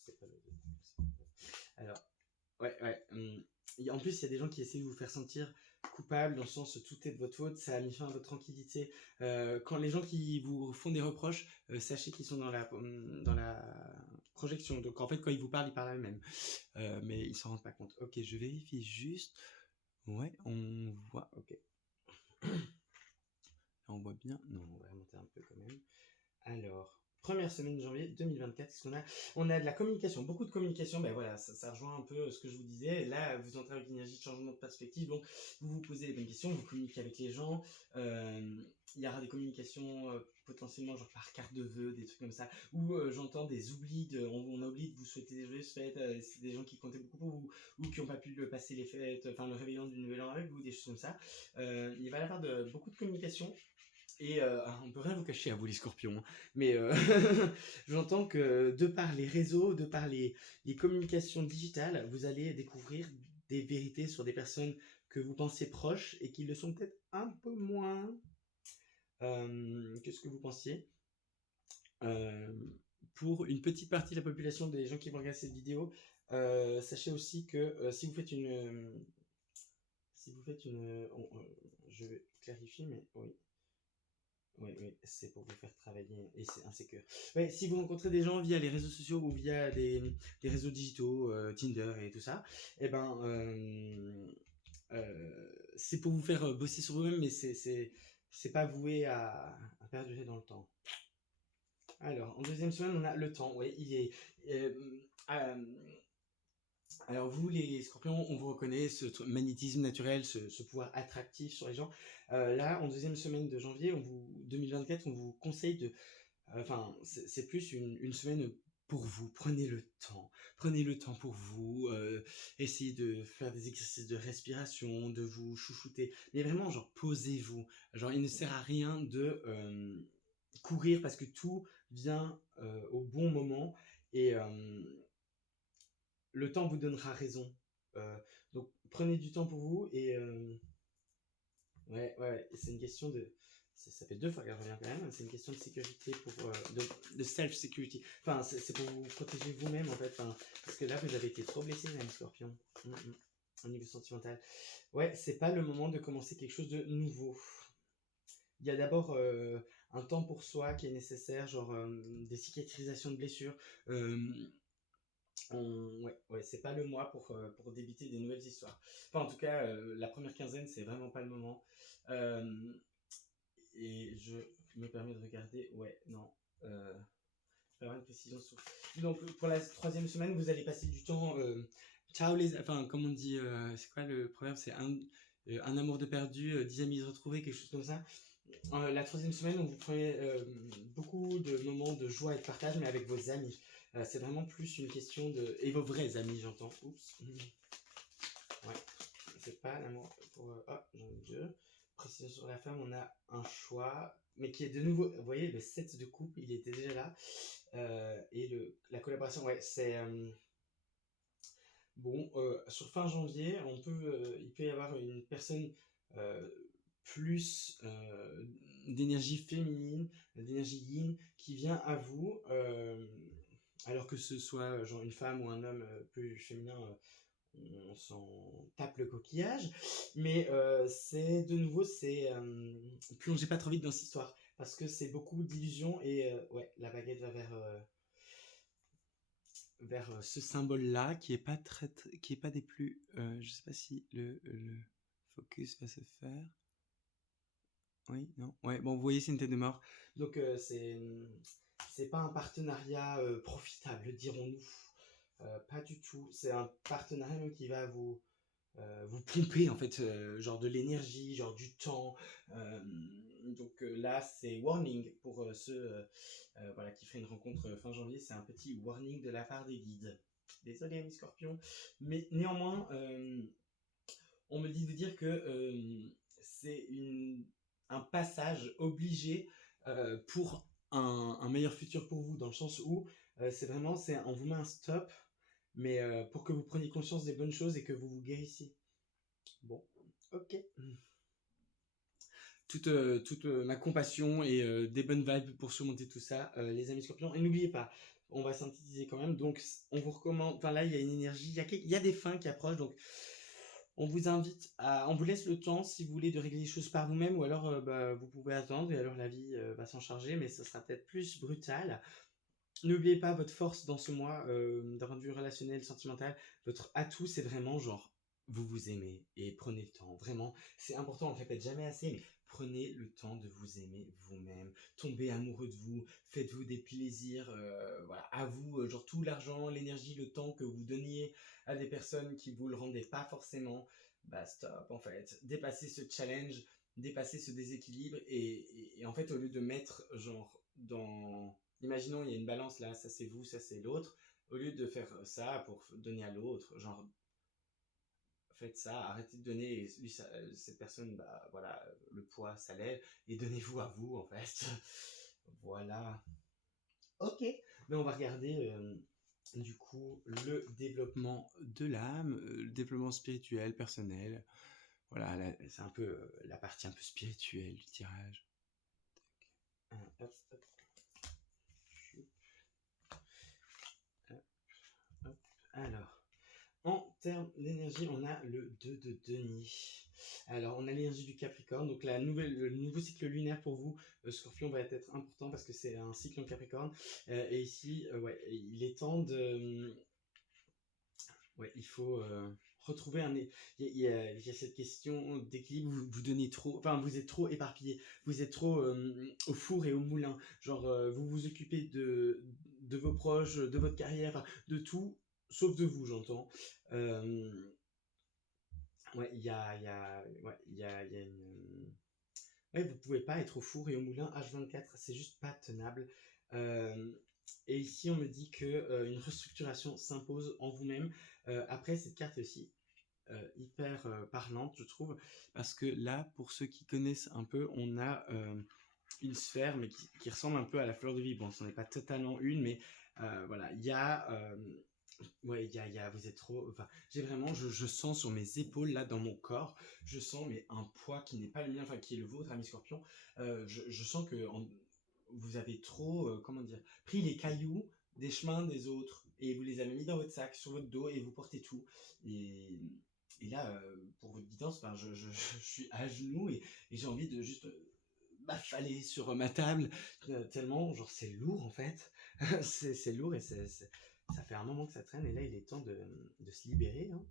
C'est pas le deux. Alors, ouais. En plus, il y a des gens qui essaient de vous faire sentir coupable, dans le sens tout est de votre faute, ça a mis fin à votre tranquillité. Quand les gens qui vous font des reproches, sachez qu'ils sont dans la projection. Donc en fait, quand ils vous parlent, ils parlent à eux-mêmes. Mais ils s'en rendent pas compte. Ok, je vérifie juste. Ouais, on voit. Ok. Là, on voit bien. Non, on va remonter un peu quand même. Alors, première semaine de janvier 2024, qu'est-ce qu'on a? On a de la communication, beaucoup de communication. Ben voilà, ça rejoint un peu ce que je vous disais. Là, vous entrez avec l'énergie de changement de perspective, donc vous vous posez les bonnes questions, vous communiquez avec les gens. Il y aura des communications potentiellement genre par carte de vœux, des trucs comme ça. Ou j'entends des oublis, on a oublié de vous souhaiter des joyeuses fêtes. C'est des gens qui comptaient beaucoup pour vous ou qui n'ont pas pu passer les fêtes, enfin le réveillon du nouvel an avec vous, des choses comme ça. Il va y avoir beaucoup de communication. Et on peut rien vous cacher à vous les scorpions, hein. Mais j'entends que de par les réseaux, de par les communications digitales, vous allez découvrir des vérités sur des personnes que vous pensiez proches et qui le sont peut-être un peu moins que ce que vous pensiez. Euh, pour une petite partie de la population des gens qui vont regarder cette vidéo, sachez aussi que si vous faites une, je vais clarifier, mais oui. Oui, c'est pour vous faire travailler et c'est insécure. Ouais, si vous rencontrez des gens via les réseaux sociaux ou via des réseaux digitaux, Tinder et tout ça, eh ben, c'est pour vous faire bosser sur vous-même, mais c'est pas voué à perdurer dans le temps. Alors, en deuxième semaine, on a le temps. Oui, il est. euh, euh, alors, vous, les scorpions, on vous reconnaît magnétisme naturel, ce pouvoir attractif sur les gens. Là, en deuxième semaine de janvier, 2024, on vous conseille de. Enfin, c'est plus une semaine pour vous. Prenez le temps. Prenez le temps pour vous. Essayez de faire des exercices de respiration, de vous chouchouter. Mais vraiment, genre, posez-vous. Genre, il ne sert à rien de courir parce que tout vient au bon moment. Et le temps vous donnera raison. Euh, donc, prenez du temps pour vous. Et ouais, c'est une question de. Ça fait deux fois qu'elle revient quand même. C'est une question de sécurité, de self-security. Enfin, c'est pour vous protéger vous-même en fait. Enfin, parce que là, vous avez été trop blessé, même Scorpion, au niveau sentimental. Ouais, c'est pas le moment de commencer quelque chose de nouveau. Il y a d'abord un temps pour soi qui est nécessaire, genre des cicatrisations de blessures. Euh, ouais, c'est pas le mois pour débuter des nouvelles histoires. Enfin, en tout cas, la première quinzaine, c'est vraiment pas le moment. Euh, et je me permets de regarder. Ouais, non. Je vais avoir une précision sur. Donc, pour la troisième semaine, vous allez passer du temps. Ciao les. Enfin, comme on dit, c'est quoi le proverbe? C'est un amour de perdu, 10 amis retrouvés, quelque chose comme ça. La troisième semaine, on vous prenez beaucoup de moments de joie et de partage, mais avec vos amis. C'est vraiment plus une question de. Et vos vrais amis, j'entends. Oups. Ouais. C'est pas l'amour pour. Oh, j'en ai deux. Précision sur la femme, on a un choix, mais qui est de nouveau. Vous voyez, le set de couple, il était déjà là. Et la collaboration, ouais, c'est. Bon, sur fin janvier, il peut y avoir une personne euh, plus d'énergie féminine, d'énergie yin, qui vient à vous, alors que ce soit genre une femme ou un homme plus féminin, on s'en tape le coquillage. Mais c'est de nouveau, plongez pas trop vite dans cette histoire, parce que c'est beaucoup d'illusions et ouais, la baguette va vers ce symbole-là qui est pas qui est pas des plus. Je sais pas si le focus va se faire. Oui, non. Ouais, bon, vous voyez, c'est une tête de mort. Donc c'est pas un partenariat profitable, dirons-nous. Pas du tout. C'est un partenariat même qui va vous pomper en fait, genre de l'énergie, genre du temps. Donc là, c'est warning pour ceux voilà, qui feraient une rencontre fin janvier. C'est un petit warning de la part des guides. Désolé, mes scorpions. Mais néanmoins, on me dit de dire que c'est un passage obligé pour un meilleur futur pour vous, dans le sens où on vous met un stop, mais pour que vous preniez conscience des bonnes choses et que vous vous guérissiez. Bon, ok. Toute ma compassion et des bonnes vibes pour surmonter tout ça, les amis scorpions. Et n'oubliez pas, on va synthétiser quand même. Donc, on vous recommande. Enfin, là, il y a une énergie, il y a des fins qui approchent. Donc, on vous laisse le temps, si vous voulez, de régler les choses par vous-même, ou alors vous pouvez attendre et alors la vie va s'en charger, mais ce sera peut-être plus brutal. N'oubliez pas votre force dans ce mois, d'un point de vue relationnel, sentimental. Votre atout, c'est vraiment genre, vous vous aimez et prenez le temps. Vraiment, c'est important, on ne le répète jamais assez, mais prenez le temps de vous aimer vous-même. Tombez amoureux de vous, faites-vous des plaisirs, voilà, à vous, genre tout l'argent, l'énergie, le temps que vous donniez à des personnes qui vous le rendaient pas forcément. Bah stop, en fait. Dépassez ce challenge, dépassez ce déséquilibre et en fait, au lieu de mettre genre dans imaginons, il y a une balance là, ça c'est vous, ça c'est l'autre. Au lieu de faire ça pour donner à l'autre, genre, faites ça, arrêtez de donner, cette personne, bah voilà, le poids, ça lève, et donnez-vous à vous, en fait. Voilà. Ok. Mais on va regarder, du coup, le développement de l'âme, le développement spirituel, personnel. Voilà, c'est un peu la partie un peu spirituelle du tirage. Hop, hop. Hop. Alors, en termes d'énergie, on a le 2 de Denis. Alors, on a l'énergie du Capricorne. Donc, le nouveau cycle lunaire pour vous, Scorpion, va être important parce que c'est un cycle en Capricorne. Et ici, ouais, il est temps de. Ouais, il faut. retrouver il y a cette question d'équilibre, vous donnez trop, enfin vous êtes trop éparpillé, vous êtes trop au four et au moulin, genre vous vous occupez de vos proches, de votre carrière, enfin, de tout, sauf de vous, j'entends. Euh, ouais, il y a une... Ouais, vous pouvez pas être au four et au moulin H24, c'est juste pas tenable. Euh, et ici, on me dit que une restructuration s'impose en vous-même. Après, cette carte est aussi hyper parlante, je trouve, parce que là, pour ceux qui connaissent un peu, on a une sphère, mais qui ressemble un peu à la fleur de vie. Bon, ce n'est pas totalement une, mais voilà, il y a ouais, vous êtes trop. Enfin, j'ai vraiment, je sens sur mes épaules, là, dans mon corps, je sens mais un poids qui n'est pas le mien, enfin, qui est le vôtre, ami Scorpion. Je sens que vous avez trop, comment dire, pris les cailloux des chemins des autres et vous les avez mis dans votre sac, sur votre dos et vous portez tout. Et, et là, pour votre guidance, enfin, je suis à genoux et j'ai envie de juste m'affaler sur ma table, tellement, genre, c'est lourd en fait. C'est lourd et ça fait un moment que ça traîne et là il est temps de se libérer. Hein.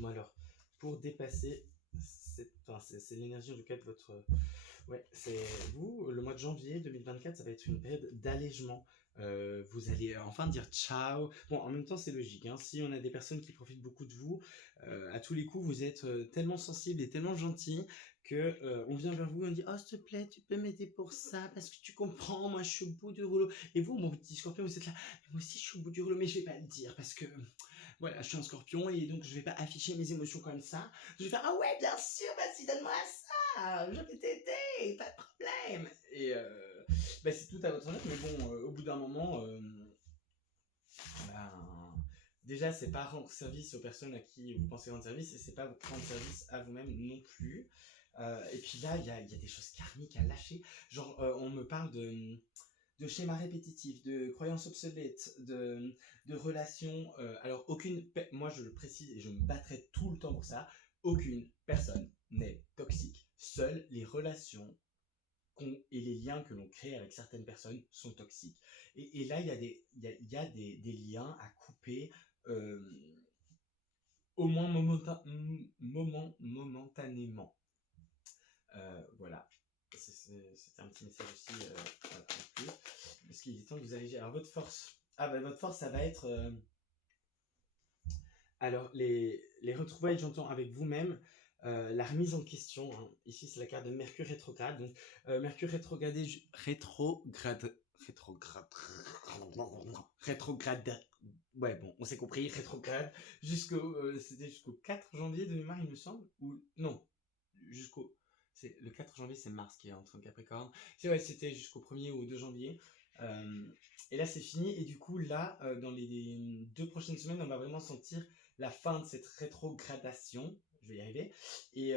Bon alors, pour dépasser, c'est l'énergie en tout cas de votre... Ouais, c'est vous, le mois de janvier 2024, ça va être une période d'allègement. Vous allez enfin dire ciao. Bon, en même temps, c'est logique. Hein. Si on a des personnes qui profitent beaucoup de vous, à tous les coups, vous êtes tellement sensible et tellement gentil que on vient vers vous et on dit oh s'il te plaît, tu peux m'aider pour ça parce que tu comprends, moi je suis au bout du rouleau. Et vous, mon petit Scorpion, vous êtes là. Moi aussi, je suis au bout du rouleau, mais je vais pas le dire parce que voilà, je suis un Scorpion et donc je vais pas afficher mes émotions comme ça. Je vais faire ah ouais, bien sûr, vas-y, donne-moi ça, je vais t'aider, pas de problème. Et c'est tout à votre honneur, mais bon, au bout d'un moment, ben, déjà, c'est pas rendre service aux personnes à qui vous pensez rendre service et c'est pas rendre service à vous-même non plus. Et puis là, il y a des choses karmiques à lâcher. Genre, on me parle de schémas répétitifs, de croyances obsolètes, de relations. Alors, moi je le précise et je me battrai tout le temps pour ça, aucune personne n'est toxique. Seules les relations et les liens que l'on crée avec certaines personnes sont toxiques. Et là, il y a des liens à couper, euh, au moins momentanément. Voilà. C'était un petit message aussi voilà, en plus. Parce qu'il est temps que vous allégez. Alors, votre force. Ah, bah, votre force, ça va être. Alors, les retrouvailles, j'entends, avec vous-même. La remise en question. Hein. Ici, c'est la carte de Mercure rétrograde. Donc, Mercure rétrogradé. Rétrograde. Ouais, bon, on s'est compris. Rétrograde. C'était jusqu'au 4 janvier de mémoire, il me semble. Ou non. Jusqu'au. Le 4 janvier, c'est Mars qui est entré en Capricorne. Ouais, c'était jusqu'au 1er ou 2 janvier. Et là, c'est fini. Et du coup, là, dans les 2 prochaines semaines, on va vraiment sentir la fin de cette rétrogradation. Je vais y arriver. Et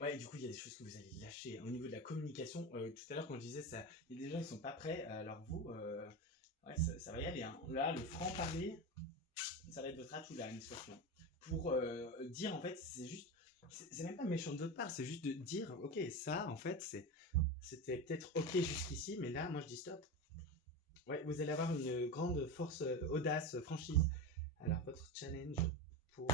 ouais, du coup, il y a des choses que vous allez lâcher. Au niveau de la communication, tout à l'heure, quand je disais ça, il y a des gens qui ne sont pas prêts. Alors vous, ouais, ça va y aller. Hein. Là, le franc-parler, ça va être votre atout, là, l'administration. Pour dire, en fait, c'est juste... C'est même pas méchant de votre part, c'est juste de dire, ok, ça, en fait, c'était peut-être ok jusqu'ici, mais là, moi, je dis stop. Ouais, vous allez avoir une grande force, audace, franchise. Alors, votre challenge pour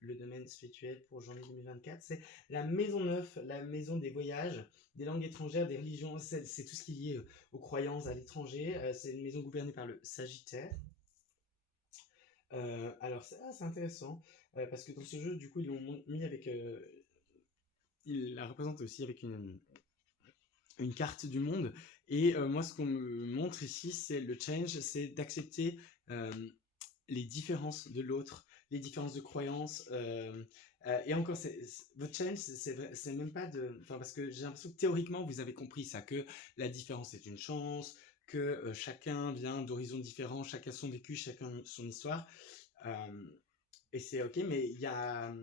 le domaine spirituel pour janvier 2024, c'est la maison 9, la maison des voyages, des langues étrangères, des religions, c'est tout ce qui est lié aux croyances à l'étranger. C'est une maison gouvernée par le Sagittaire. Alors, c'est intéressant, parce que dans ce jeu, du coup, ils l'ont mis avec... ils la représentent aussi avec une carte du monde. Et moi, ce qu'on me montre ici, c'est le change, c'est d'accepter les différences de l'autre, les différences de croyances. Et encore, votre challenge, c'est même pas de... Enfin, parce que j'ai l'impression que théoriquement, vous avez compris ça, que la différence est une chance, que chacun vient d'horizons différents, chacun son vécu, chacun son histoire. Et c'est ok, mais il y a...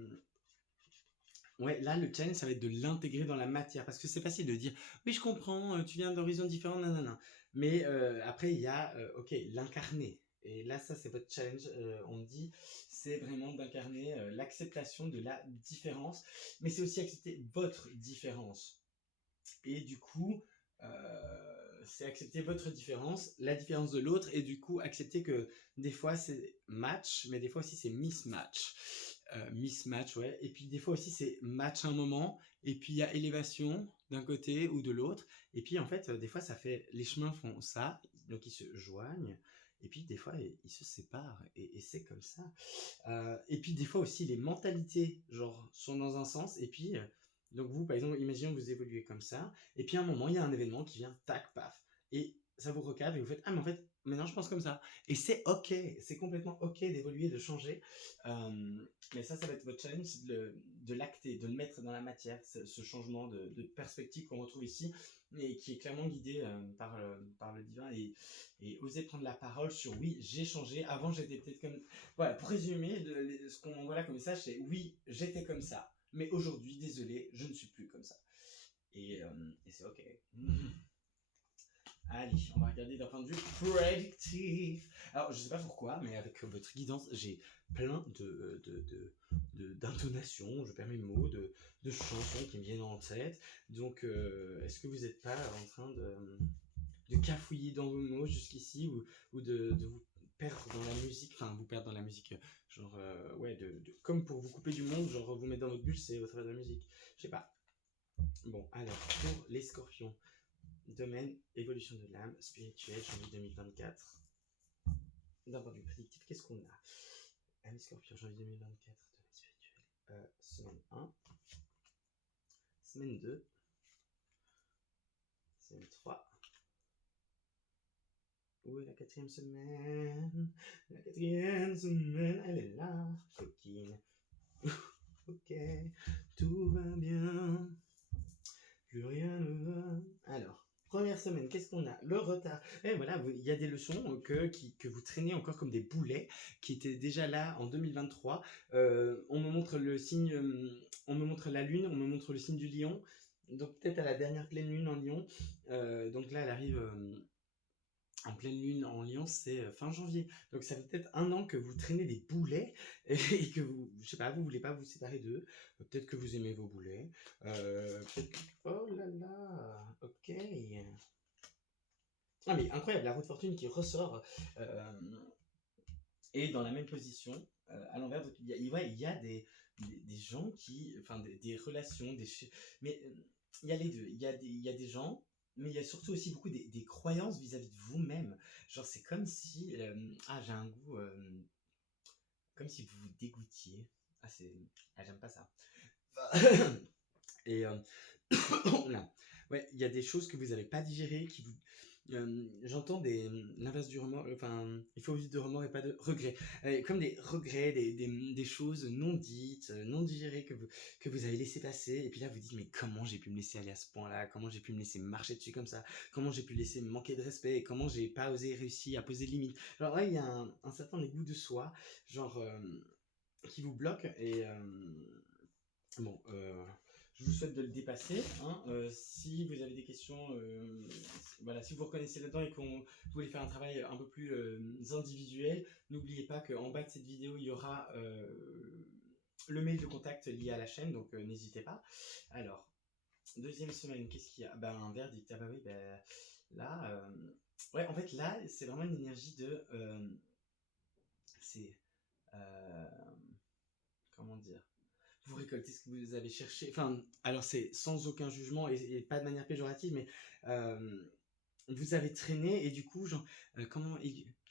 Ouais, là, le challenge, ça va être de l'intégrer dans la matière. Parce que c'est facile de dire, oui, je comprends, tu viens d'horizons différents, nanana. Mais après, il y a, ok, l'incarner. Et là, ça, c'est votre challenge. On me dit, c'est vraiment d'incarner l'acceptation de la différence. Mais c'est aussi accepter votre différence. Et du coup, c'est accepter votre différence, la différence de l'autre, et du coup accepter que des fois c'est match, mais des fois aussi c'est mismatch. Mismatch, ouais. Et puis des fois aussi c'est match un moment, et puis il y a élévation d'un côté ou de l'autre. Et puis en fait, des fois ça fait, les chemins font ça, donc ils se joignent. Et puis des fois ils se séparent, et c'est comme ça. Et puis des fois aussi les mentalités genre sont dans un sens, et puis donc vous par exemple imaginons que vous évoluez comme ça, et puis à un moment il y a un événement qui vient, tac paf, et ça vous recadre et vous faites ah mais en fait maintenant je pense comme ça, et c'est ok, c'est complètement ok d'évoluer, de changer. Mais ça va être votre challenge, c'est de l'acter, de le mettre dans la matière, ce changement de perspective qu'on retrouve ici, et qui est clairement guidé par le divin, et oser prendre la parole sur oui j'ai changé, avant j'étais peut-être comme. Voilà, pour résumer, ce qu'on envoie là comme message, c'est oui, j'étais comme ça, mais aujourd'hui, désolé, je ne suis plus comme ça. Et c'est ok. Allez, on va regarder d'un point de vue prédictif. Alors, je sais pas pourquoi, mais avec votre guidance, j'ai plein d'intonations, je perds mes mots, de chansons qui me viennent en tête. Donc, est-ce que vous n'êtes pas en train de cafouiller dans vos mots jusqu'ici, ou de vous perdre dans la musique, enfin vous perdre dans la musique, genre ouais, comme pour vous couper du monde, genre vous mettre dans votre bulle, c'est au travers de la musique, je sais pas. Bon, alors pour les scorpions, domaine évolution de l'âme spirituelle, janvier 2024, d'un point de vue prédictif, qu'est-ce qu'on a? Ami scorpion, janvier 2024, domaine spirituel, semaine 1, semaine 2, semaine 3. Où est la quatrième semaine? La quatrième semaine, elle est là, coquine. Ok, tout va bien, plus rien ne va. Alors, première semaine, qu'est-ce qu'on a? Le retard. Et voilà, il y a des leçons que vous traînez encore comme des boulets, qui étaient déjà là en 2023. On me montre le signe, on me montre la lune, on me montre le signe du lion. Donc peut-être à la dernière pleine lune en lion. Donc là, elle arrive en pleine lune en lion, c'est fin janvier. Donc ça fait peut-être 1 an que vous traînez des boulets, et que vous, je sais pas, vous voulez pas vous séparer d'eux. Peut-être que vous aimez vos boulets. Peut-être que... Oh là là, ok. Ah mais incroyable, la roue de fortune qui ressort, et dans la même position, à l'envers. Donc il y a des gens qui, enfin des relations, mais il y a les deux. Il y a des gens, mais il y a surtout aussi beaucoup des croyances vis-à-vis de vous-même. Genre c'est comme si, j'ai un goût, comme si vous vous dégoûtiez. J'aime pas ça. Et là, ouais, il y a des choses que vous n'avez pas digérées, qui vous. J'entends l'inverse du remords, enfin, il faut vivre de remords et pas de regrets. Comme des regrets, des choses non dites, non digérées, que vous avez laissé passer. Et puis là, vous dites, mais comment j'ai pu me laisser aller à ce point-là? Comment j'ai pu me laisser marcher dessus comme ça? Comment j'ai pu laisser me manquer de respect? Comment j'ai pas osé réussir à poser de limites? Alors là, il y a un certain dégoût de soi, genre, qui vous bloque. Et bon, je vous souhaite de le dépasser, hein. Si vous avez des questions, voilà, si vous reconnaissez là-dedans et qu'on vous voulez faire un travail un peu plus individuel, n'oubliez pas qu'en bas de cette vidéo, il y aura le mail de contact lié à la chaîne, donc n'hésitez pas. Alors, deuxième semaine, qu'est-ce qu'il y a? Un verdict. Ah bah oui, là, ouais, en fait, là, c'est vraiment une énergie de... c'est... euh, comment dire? Vous récoltez ce que vous avez cherché. Enfin, alors c'est sans aucun jugement, et pas de manière péjorative, mais vous avez traîné, et du coup, genre,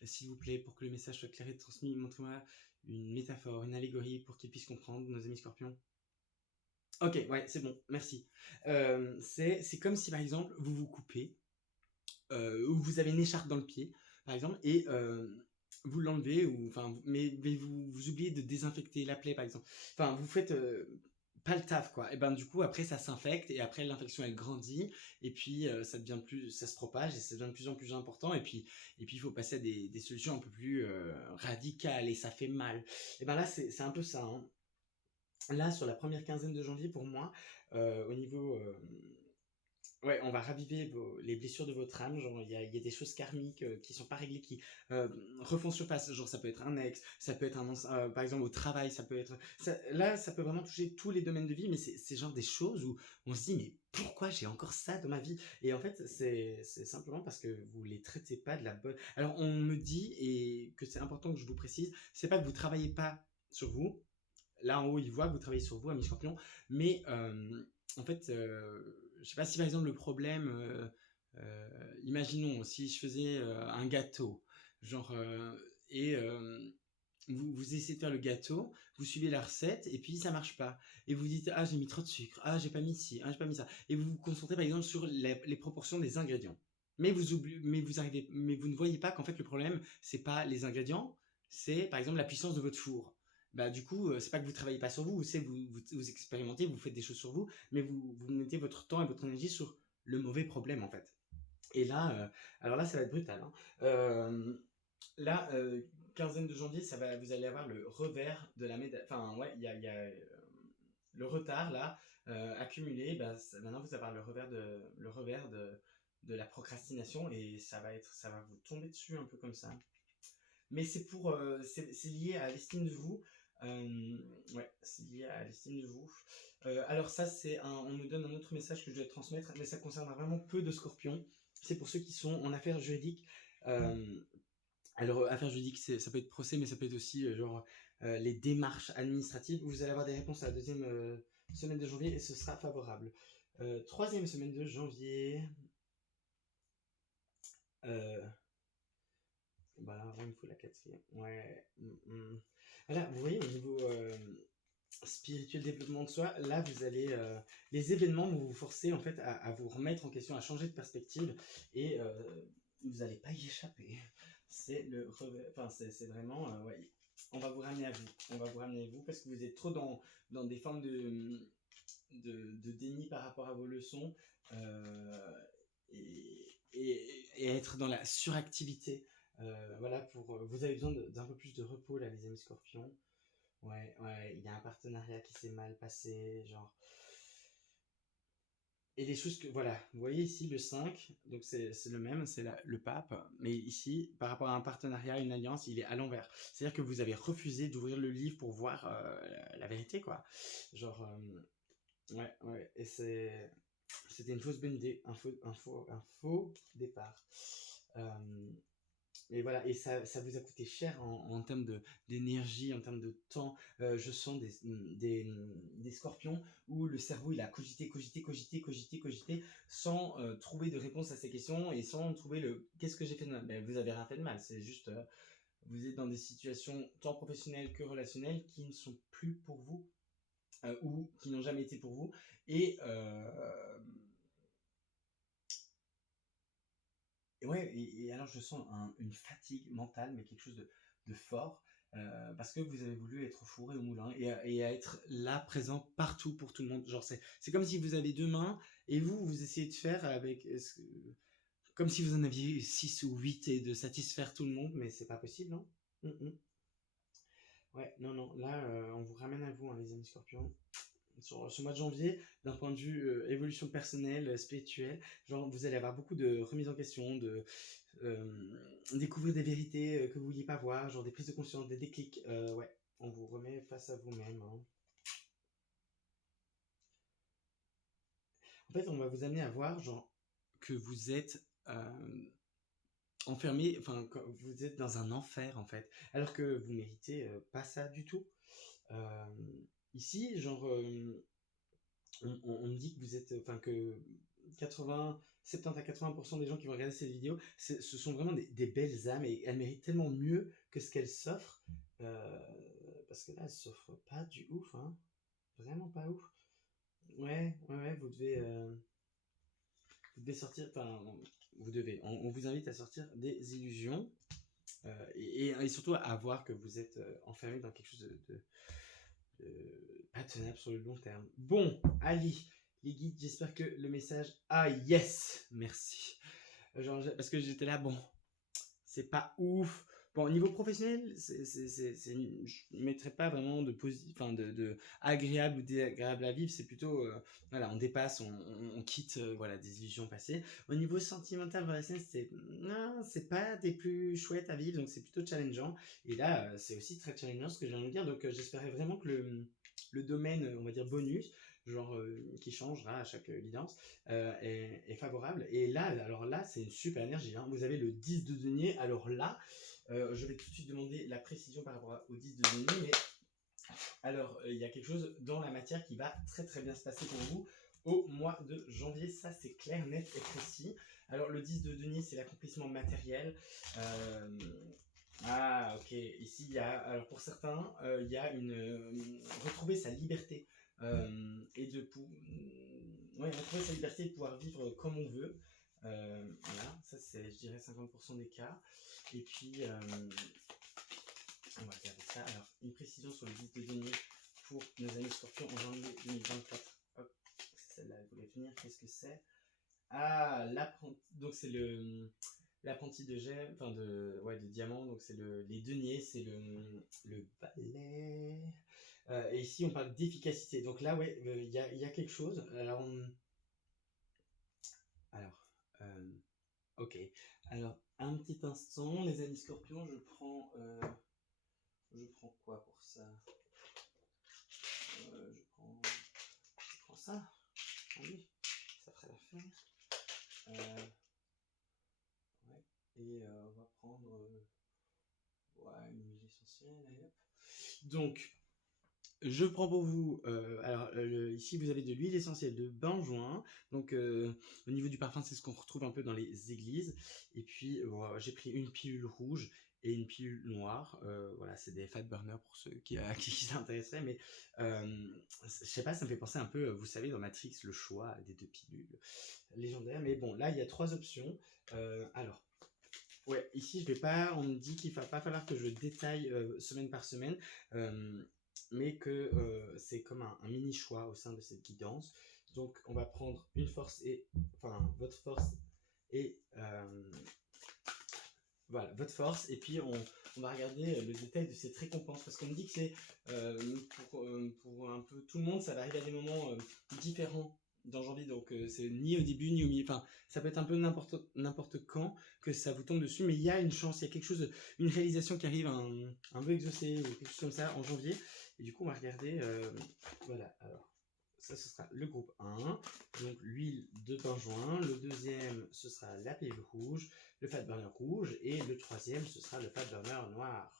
s'il vous plaît, pour que le message soit clair et transmis, montrez-moi une métaphore, une allégorie pour qu'ils puissent comprendre, nos amis scorpions. Ok, ouais, c'est bon, merci. C'est comme si, par exemple, vous vous coupez, ou vous avez une écharpe dans le pied, par exemple, et vous l'enlevez, ou enfin, mais vous oubliez de désinfecter la plaie, par exemple. Enfin, vous faites pas le taf, quoi. Et du coup, après, ça s'infecte, et après, l'infection elle grandit, et puis ça se propage, et ça devient de plus en plus important, et puis il faut passer à des solutions un peu plus radicales, et ça fait mal. Et là, c'est un peu ça, hein. Là, sur la première quinzaine de janvier, pour moi, au niveau Ouais, on va raviver les blessures de votre âme. Genre, il y a des choses karmiques qui sont pas réglées, qui refont surface. Genre, ça peut être un ex, ça peut être par exemple au travail, ça peut être. Là, ça peut vraiment toucher tous les domaines de vie, mais c'est genre des choses où on se dit, mais pourquoi j'ai encore ça dans ma vie? Et en fait, c'est simplement parce que vous les traitez pas de la bonne. Alors, on me dit, et que c'est important que je vous précise, c'est pas que vous travaillez pas sur vous. Là, en haut, il voit que vous travaillez sur vous, ami Scorpion, mais en fait, je sais pas si par exemple le problème, imaginons si je faisais un gâteau, genre, et vous essayez de faire le gâteau, vous suivez la recette et puis ça marche pas. Et vous dites, ah j'ai mis trop de sucre, ah j'ai pas mis ci, ah j'ai pas mis ça. Et vous vous concentrez par exemple sur les proportions des ingrédients. Mais vous ne voyez pas qu'en fait le problème, c'est pas les ingrédients, c'est par exemple la puissance de votre four. Bah, du coup, c'est pas que vous travaillez pas sur vous, c'est vous expérimentez, vous faites des choses sur vous, mais vous mettez votre temps et votre énergie sur le mauvais problème en fait. Et là, alors là, ça va être brutal, hein. Là, quinzaine de janvier, vous allez avoir le revers de la médaille. Enfin, ouais, il y a le retard là accumulé. Bah, maintenant, vous allez avoir le revers de la procrastination et ça va vous tomber dessus un peu comme ça. Mais c'est lié à l'estime de vous. Ouais, c'est lié à l'estime de vous. Alors ça, on me donne un autre message que je dois transmettre, mais ça concerne vraiment peu de scorpions. C'est pour ceux qui sont en affaires juridiques. Alors, affaires juridiques, ça peut être procès, mais ça peut être aussi genre les démarches administratives. Vous allez avoir des réponses à la deuxième semaine de janvier et ce sera favorable. Troisième semaine de janvier. Bah là, il me faut la quatrième. Ouais. Là, vous voyez, au niveau spirituel, développement de soi, là, vous allez. Les événements vont vous forcer en fait à vous remettre en question, à changer de perspective et vous n'allez pas y échapper. Enfin, c'est vraiment. Ouais, on va vous ramener à vous. On va vous ramener à vous parce que vous êtes trop dans des formes de déni par rapport à vos leçons et être dans la suractivité. Voilà, vous avez besoin d'un peu plus de repos là, les amis scorpions. Ouais, ouais, il y a un partenariat qui s'est mal passé, genre. Et les choses que, voilà, vous voyez ici le 5, donc c'est le même, c'est le pape, mais ici, par rapport à un partenariat, une alliance, il est à l'envers. C'est-à-dire que vous avez refusé d'ouvrir le livre pour voir la vérité, quoi. Genre, ouais, ouais, et c'était une fausse bonne idée, un faux départ. Et voilà, et ça vous a coûté cher en termes d'énergie, en termes de temps. Je sens des scorpions où le cerveau il a cogité, sans trouver de réponse à ces questions et sans trouver qu'est-ce que j'ai fait de mal. Ben, vous avez rien fait de mal, c'est juste vous êtes dans des situations tant professionnelles que relationnelles qui ne sont plus pour vous ou qui n'ont jamais été pour vous. Et ouais, et alors je sens une fatigue mentale, mais quelque chose de fort, parce que vous avez voulu être fourré au moulin et à être là, présent partout pour tout le monde. Genre, c'est comme si vous avez deux mains et vous essayez de faire comme si vous en aviez 6 ou 8 et de satisfaire tout le monde, mais c'est pas possible, hein. Ouais, non, non, là, on vous ramène à vous, hein, les amis scorpions. Sur ce mois de janvier, d'un point de vue évolution personnelle, spirituelle, genre vous allez avoir beaucoup de remises en question, de découvrir des vérités que vous vouliez pas voir, genre des prises de conscience, des déclics. Ouais, on vous remet face à vous-même, hein. En fait, on va vous amener à voir genre que vous êtes enfermé, enfin vous êtes dans un enfer en fait, alors que vous méritez pas ça du tout. Euh, Ici, genre on me dit que vous êtes, enfin que 70 à 80% des gens qui vont regarder cette vidéo, ce sont vraiment des belles âmes et elles méritent tellement mieux que ce qu'elles s'offrent. euh, Parce que là, elles s'offrent pas du ouf, hein. Vraiment pas ouf. Ouais, ouais, ouais, vous devez sortir, enfin, on vous invite à sortir des illusions et surtout à voir que vous êtes enfermé dans quelque chose pas tenable sur le long terme. Bon, Ali, les guides, j'espère que le message. Ah, yes! Merci. Genre, parce que j'étais là, bon, c'est pas ouf. Bon, au niveau professionnel, je ne mettrais pas vraiment de agréable ou désagréable à vivre, c'est plutôt, voilà, on dépasse, on quitte voilà, des illusions passées. Au niveau sentimental, relationnel, non, c'est pas des plus chouettes à vivre, donc c'est plutôt challengeant. Et là, c'est aussi très challengeant ce que je viens de dire, donc j'espérais vraiment que le domaine, on va dire bonus, genre qui changera à chaque guidance, est favorable. Et là, alors là, c'est une super énergie, hein. Vous avez le 10 de denier, alors là, je vais tout de suite demander la précision par rapport au 10 de denier, mais alors il y a quelque chose dans la matière qui va très très bien se passer pour vous au mois de janvier, ça c'est clair, net et précis. Alors le 10 de denier, c'est l'accomplissement matériel. Ah ok, ici il y a, alors pour certains, il y a retrouver sa liberté et ouais, retrouver sa liberté et de pouvoir vivre comme on veut. Voilà, ça c'est je dirais 50% des cas. Et puis on va regarder ça. Alors une précision sur le 10 de denier pour nos amis scorpions en janvier 2024. Hop, c'est celle-là, elle voulait venir. Qu'est-ce que c'est? Ah, donc c'est l'apprenti de gemme, enfin de diamant, donc c'est les deniers, c'est le balai. Et ici on parle d'efficacité. Donc là, ouais, il y a quelque chose. Alors, ok. Alors, un petit instant, les amis scorpions, je prends quoi pour ça? Je prends ça. Ah oui, ça ferait l'affaire. Ouais. Et on va prendre ouais, une huile essentielle. Allez, hop. Donc, je prends pour vous, ici vous avez de l'huile essentielle de benjoin, donc au niveau du parfum c'est ce qu'on retrouve un peu dans les églises, et puis j'ai pris une pilule rouge et une pilule noire, voilà c'est des fat burners pour ceux qui s'intéresseraient, mais je sais pas, ça me fait penser un peu, vous savez dans Matrix, le choix des deux pilules légendaires, mais bon là il y a 3 options, alors... Ouais, ici je vais pas, on me dit qu'il va pas falloir que je détaille semaine par semaine, mais que c'est comme un mini choix au sein de cette guidance. Donc on va prendre une force et, enfin votre force et voilà, votre force, et puis on va regarder le détail de cette récompense, parce qu'on me dit que c'est pour un peu tout le monde, ça va arriver à des moments différents dans janvier, donc c'est ni au début ni au milieu, enfin ça peut être un peu n'importe quand que ça vous tombe dessus, mais il y a une chance, il y a quelque chose, une réalisation qui arrive, un peu exaucé ou quelque chose comme ça en janvier, et du coup on va regarder, voilà, alors ça ce sera le groupe 1, donc l'huile de benjoin, le deuxième ce sera la pilule rouge, le fat burner rouge, et le troisième ce sera le fat burner noir.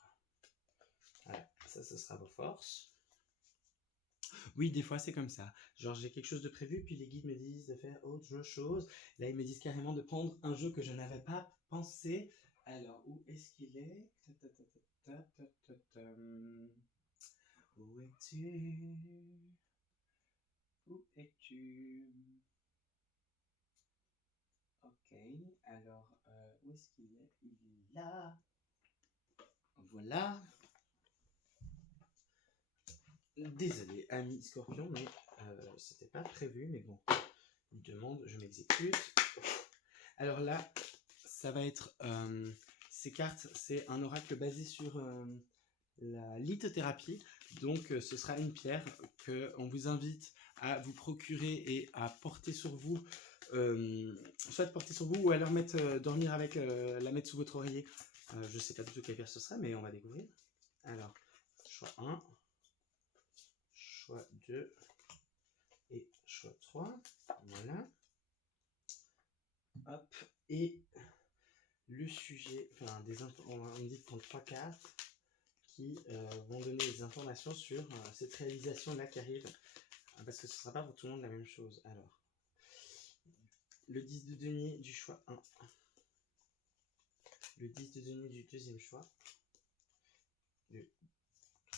Voilà, ça ce sera vos forces. Oui, des fois c'est comme ça. Genre j'ai quelque chose de prévu, puis les guides me disent de faire autre chose. Là ils me disent carrément de prendre un jeu que je n'avais pas pensé. Alors où est-ce qu'il est? Où es-tu? Où es-tu? Ok, alors où est-ce qu'il est? Il est là. Voilà. Désolé, ami scorpion, mais c'était pas prévu, mais bon. Il demande, je m'exécute. Alors là, ça va être... ces cartes, c'est un oracle basé sur la lithothérapie. Donc ce sera une pierre qu'on vous invite à vous procurer et à porter sur vous. Soit porter sur vous ou alors dormir avec, la mettre sous votre oreiller. Je sais pas du tout quelle pierre ce sera, mais on va découvrir. Alors, choix 1, choix 2 et choix 3. Voilà. Hop. Et le sujet, enfin, on me dit de prendre 3 cartes qui vont donner des informations sur cette réalisation-là qui arrive. Parce que ce ne sera pas pour tout le monde la même chose. Alors, le 10 de denier du choix 1. Le 10 de denier du deuxième choix.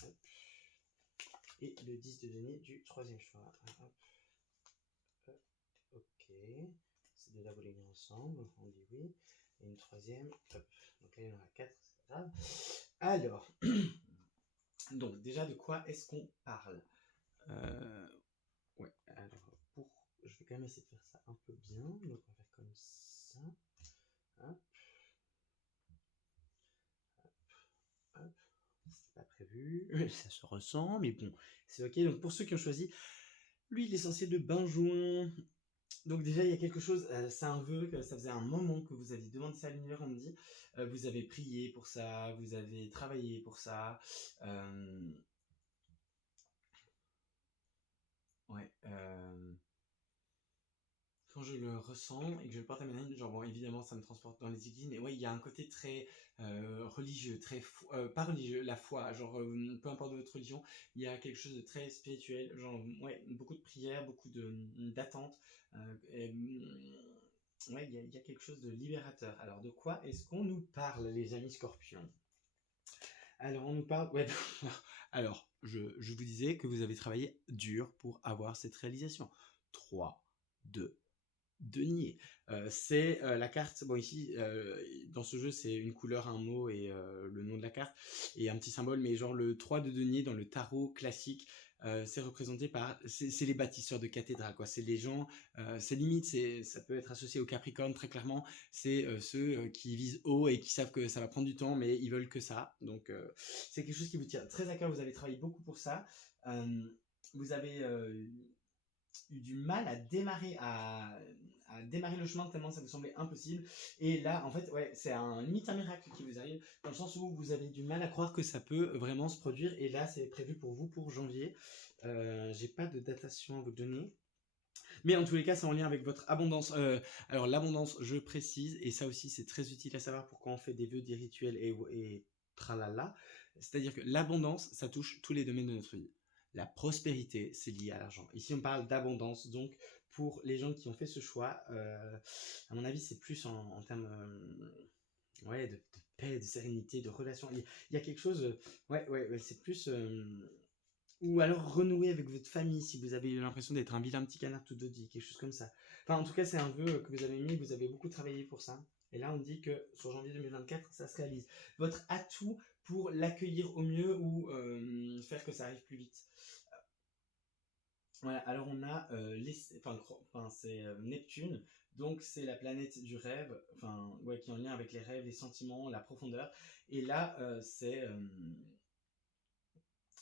Hop. Et le 10 de denier du troisième choix. Hop. Hop. Ok. Ces deux-là, vous les mettez ensemble. On dit oui. Et une troisième. Hop. Donc là, il y en aura 4. C'est pas grave. Alors. Donc, déjà, de quoi est-ce qu'on parle? Ouais, alors, je vais quand même essayer de faire ça un peu bien. Donc, on va faire comme ça. Hop. Hop. c'est pas prévu, ça se ressent, mais bon, c'est ok. Donc pour ceux qui ont choisi l'huile essentielle de benjoin, donc déjà il y a quelque chose, c'est un vœu, que ça faisait un moment que vous aviez demandé ça à l'univers, on me dit, vous avez prié pour ça, vous avez travaillé pour ça, ouais, quand je le ressens et que je le porte à mes narines, genre bon, évidemment ça me transporte dans les églises, mais ouais, il y a un côté très religieux, pas religieux, la foi, genre peu importe votre religion, il y a quelque chose de très spirituel, genre ouais, beaucoup de prières, beaucoup d'attentes, ouais, il y a quelque chose de libérateur. Alors de quoi est-ce qu'on nous parle, les amis scorpions? Alors, on nous parle. Ouais, alors, je vous disais que vous avez travaillé dur pour avoir cette réalisation. 3, 2, denier. C'est la carte. Bon, ici, dans ce jeu, c'est une couleur, un mot et le nom de la carte et un petit symbole. Mais genre, le 3 de denier dans le tarot classique, c'est représenté par. C'est les bâtisseurs de cathédrales, quoi. C'est les gens. C'est limite, ça peut être associé au Capricorne, très clairement. C'est ceux qui visent haut et qui savent que ça va prendre du temps, mais ils veulent que ça. Donc, c'est quelque chose qui vous tient très à cœur. Vous avez travaillé beaucoup pour ça. Vous avez eu du mal à démarrer le chemin tellement ça vous semblait impossible. Et là, en fait, ouais, c'est limite un miracle qui vous arrive, dans le sens où vous avez du mal à croire que ça peut vraiment se produire. Et là, c'est prévu pour vous pour janvier. J'ai pas de datation à vous donner. Mais en tous les cas, c'est en lien avec votre abondance. Alors, l'abondance, je précise, et ça aussi, c'est très utile à savoir pourquoi on fait des vœux, des rituels et tralala. C'est-à-dire que l'abondance, ça touche tous les domaines de notre vie. La prospérité, c'est lié à l'argent. Ici, on parle d'abondance. Donc, pour les gens qui ont fait ce choix, à mon avis, c'est plus en termes ouais, de paix, de sérénité, de relation. Il y a quelque chose, ouais, c'est plus. Ou alors renouer avec votre famille si vous avez l'impression d'être un vilain petit canard tout dodi, quelque chose comme ça. Enfin, en tout cas, c'est un vœu que vous avez mis, vous avez beaucoup travaillé pour ça. Et là, on dit que sur janvier 2024, ça se réalise. Votre atout pour l'accueillir au mieux ou faire que ça arrive plus vite. Voilà, alors on a c'est Neptune, donc c'est la planète du rêve, enfin ouais, qui est en lien avec les rêves, les sentiments, la profondeur. Et là, c'est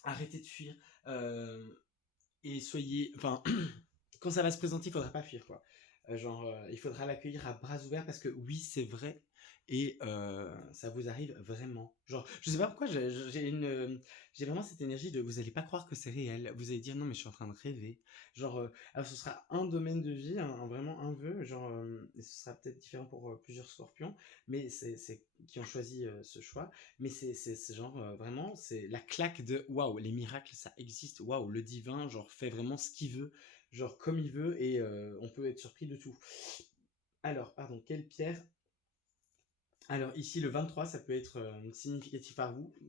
arrêtez de fuir et soyez, enfin, quand ça va se présenter, il faudra pas fuir quoi. Il faudra l'accueillir à bras ouverts parce que oui, c'est vrai et ça vous arrive vraiment. Genre, je sais pas pourquoi j'ai vraiment cette énergie de vous allez pas croire que c'est réel. Vous allez dire non mais je suis en train de rêver. Alors ce sera un domaine de vie, vraiment un vœu. Et ce sera peut-être différent pour plusieurs scorpions, mais c'est qui ont choisi ce choix. Mais c'est genre vraiment c'est la claque de waouh, les miracles ça existe. Waouh, le divin genre fait vraiment ce qu'il veut genre comme il veut et on peut être surpris de tout. Alors, pardon, quelle pierre? Alors ici le 23 ça peut être significatif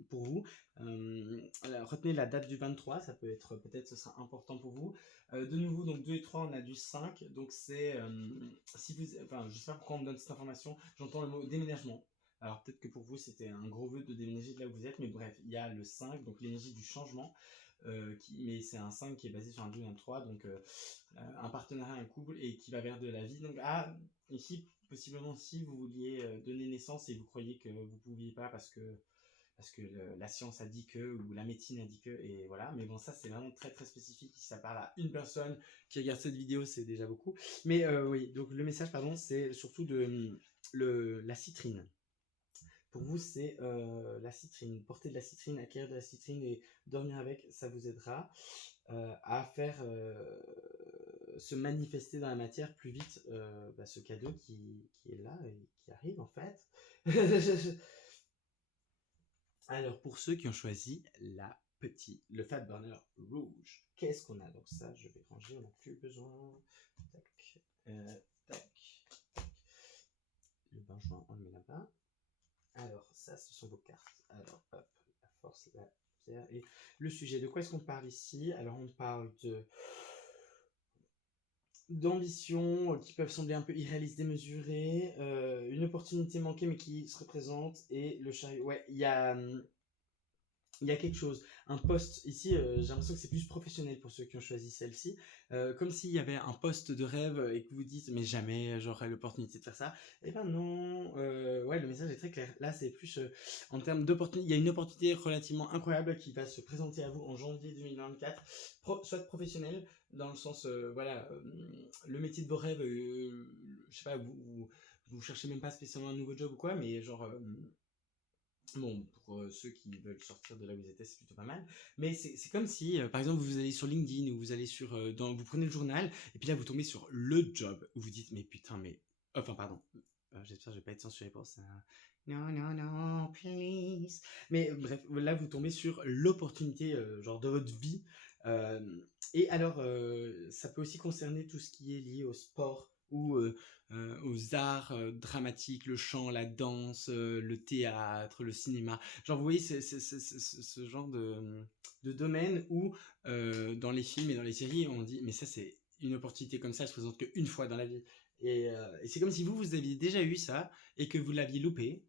pour vous. Retenez la date du 23, ça peut être peut-être ce sera important pour vous. De nouveau donc 2 et 3 on a du 5, donc c'est si vous, enfin je sais pas pourquoi on me donne cette information, j'entends le mot déménagement. Alors peut-être que pour vous c'était un gros vœu de déménager de là où vous êtes, mais bref, il y a le 5, donc l'énergie du changement, mais c'est un 5 qui est basé sur un 2 et un 3, donc un partenariat, un couple, et qui va vers de la vie. Donc ici, possiblement, si vous vouliez donner naissance et vous croyez que vous ne pouviez pas parce que la science a dit que, ou la médecine a dit que, et voilà. Mais bon, ça, c'est vraiment très, très spécifique. Si ça parle à une personne qui regarde cette vidéo, c'est déjà beaucoup. Mais oui, donc le message, pardon, c'est surtout de la citrine. Pour vous, c'est la citrine. Porter de la citrine, acquérir de la citrine et dormir avec, ça vous aidera à faire se manifester dans la matière plus vite ce cadeau qui est là et qui arrive en fait. Alors pour ceux qui ont choisi le Fat Burner rouge, qu'est-ce qu'on a? Donc ça, je vais ranger, on n'a plus besoin. Tac, tac. Le benjoin, on le met là-bas. Alors ça, ce sont vos cartes. Alors hop, la force, la pierre et le sujet. De quoi est-ce qu'on parle ici? Alors on parle d'ambitions qui peuvent sembler un peu irréalistes, démesurées, une opportunité manquée mais qui se représente, et le chariot. Ouais, il y a il y a quelque chose, un poste ici, j'ai l'impression que c'est plus professionnel pour ceux qui ont choisi celle-ci, comme s'il y avait un poste de rêve et que vous dites mais jamais j'aurai l'opportunité de faire ça. Eh ben non, ouais, le message est très clair. Là, c'est plus en termes d'opportunité, il y a une opportunité relativement incroyable qui va se présenter à vous en janvier 2024, soit professionnel dans le sens, voilà, le métier de vos rêves, je sais pas, vous cherchez même pas spécialement un nouveau job ou quoi, mais genre bon, pour ceux qui veulent sortir de là où ils étaient, c'est plutôt pas mal. Mais c'est comme si, par exemple, vous allez sur LinkedIn ou vous allez sur, vous prenez le journal et puis là vous tombez sur le job où vous dites mais putain mais, enfin pardon, j'espère que je vais pas être censuré pour ça. Non non non, please. Mais bref, là vous tombez sur l'opportunité genre de votre vie. Euh, et alors, ça peut aussi concerner tout ce qui est lié au sport ou aux arts dramatiques, le chant, la danse, le théâtre, le cinéma. Genre, vous voyez, ce genre de domaine où, dans les films et dans les séries, on dit, mais ça, c'est une opportunité comme ça, elle se présente qu'une fois dans la vie. Et c'est comme si vous aviez déjà eu ça et que vous l'aviez loupé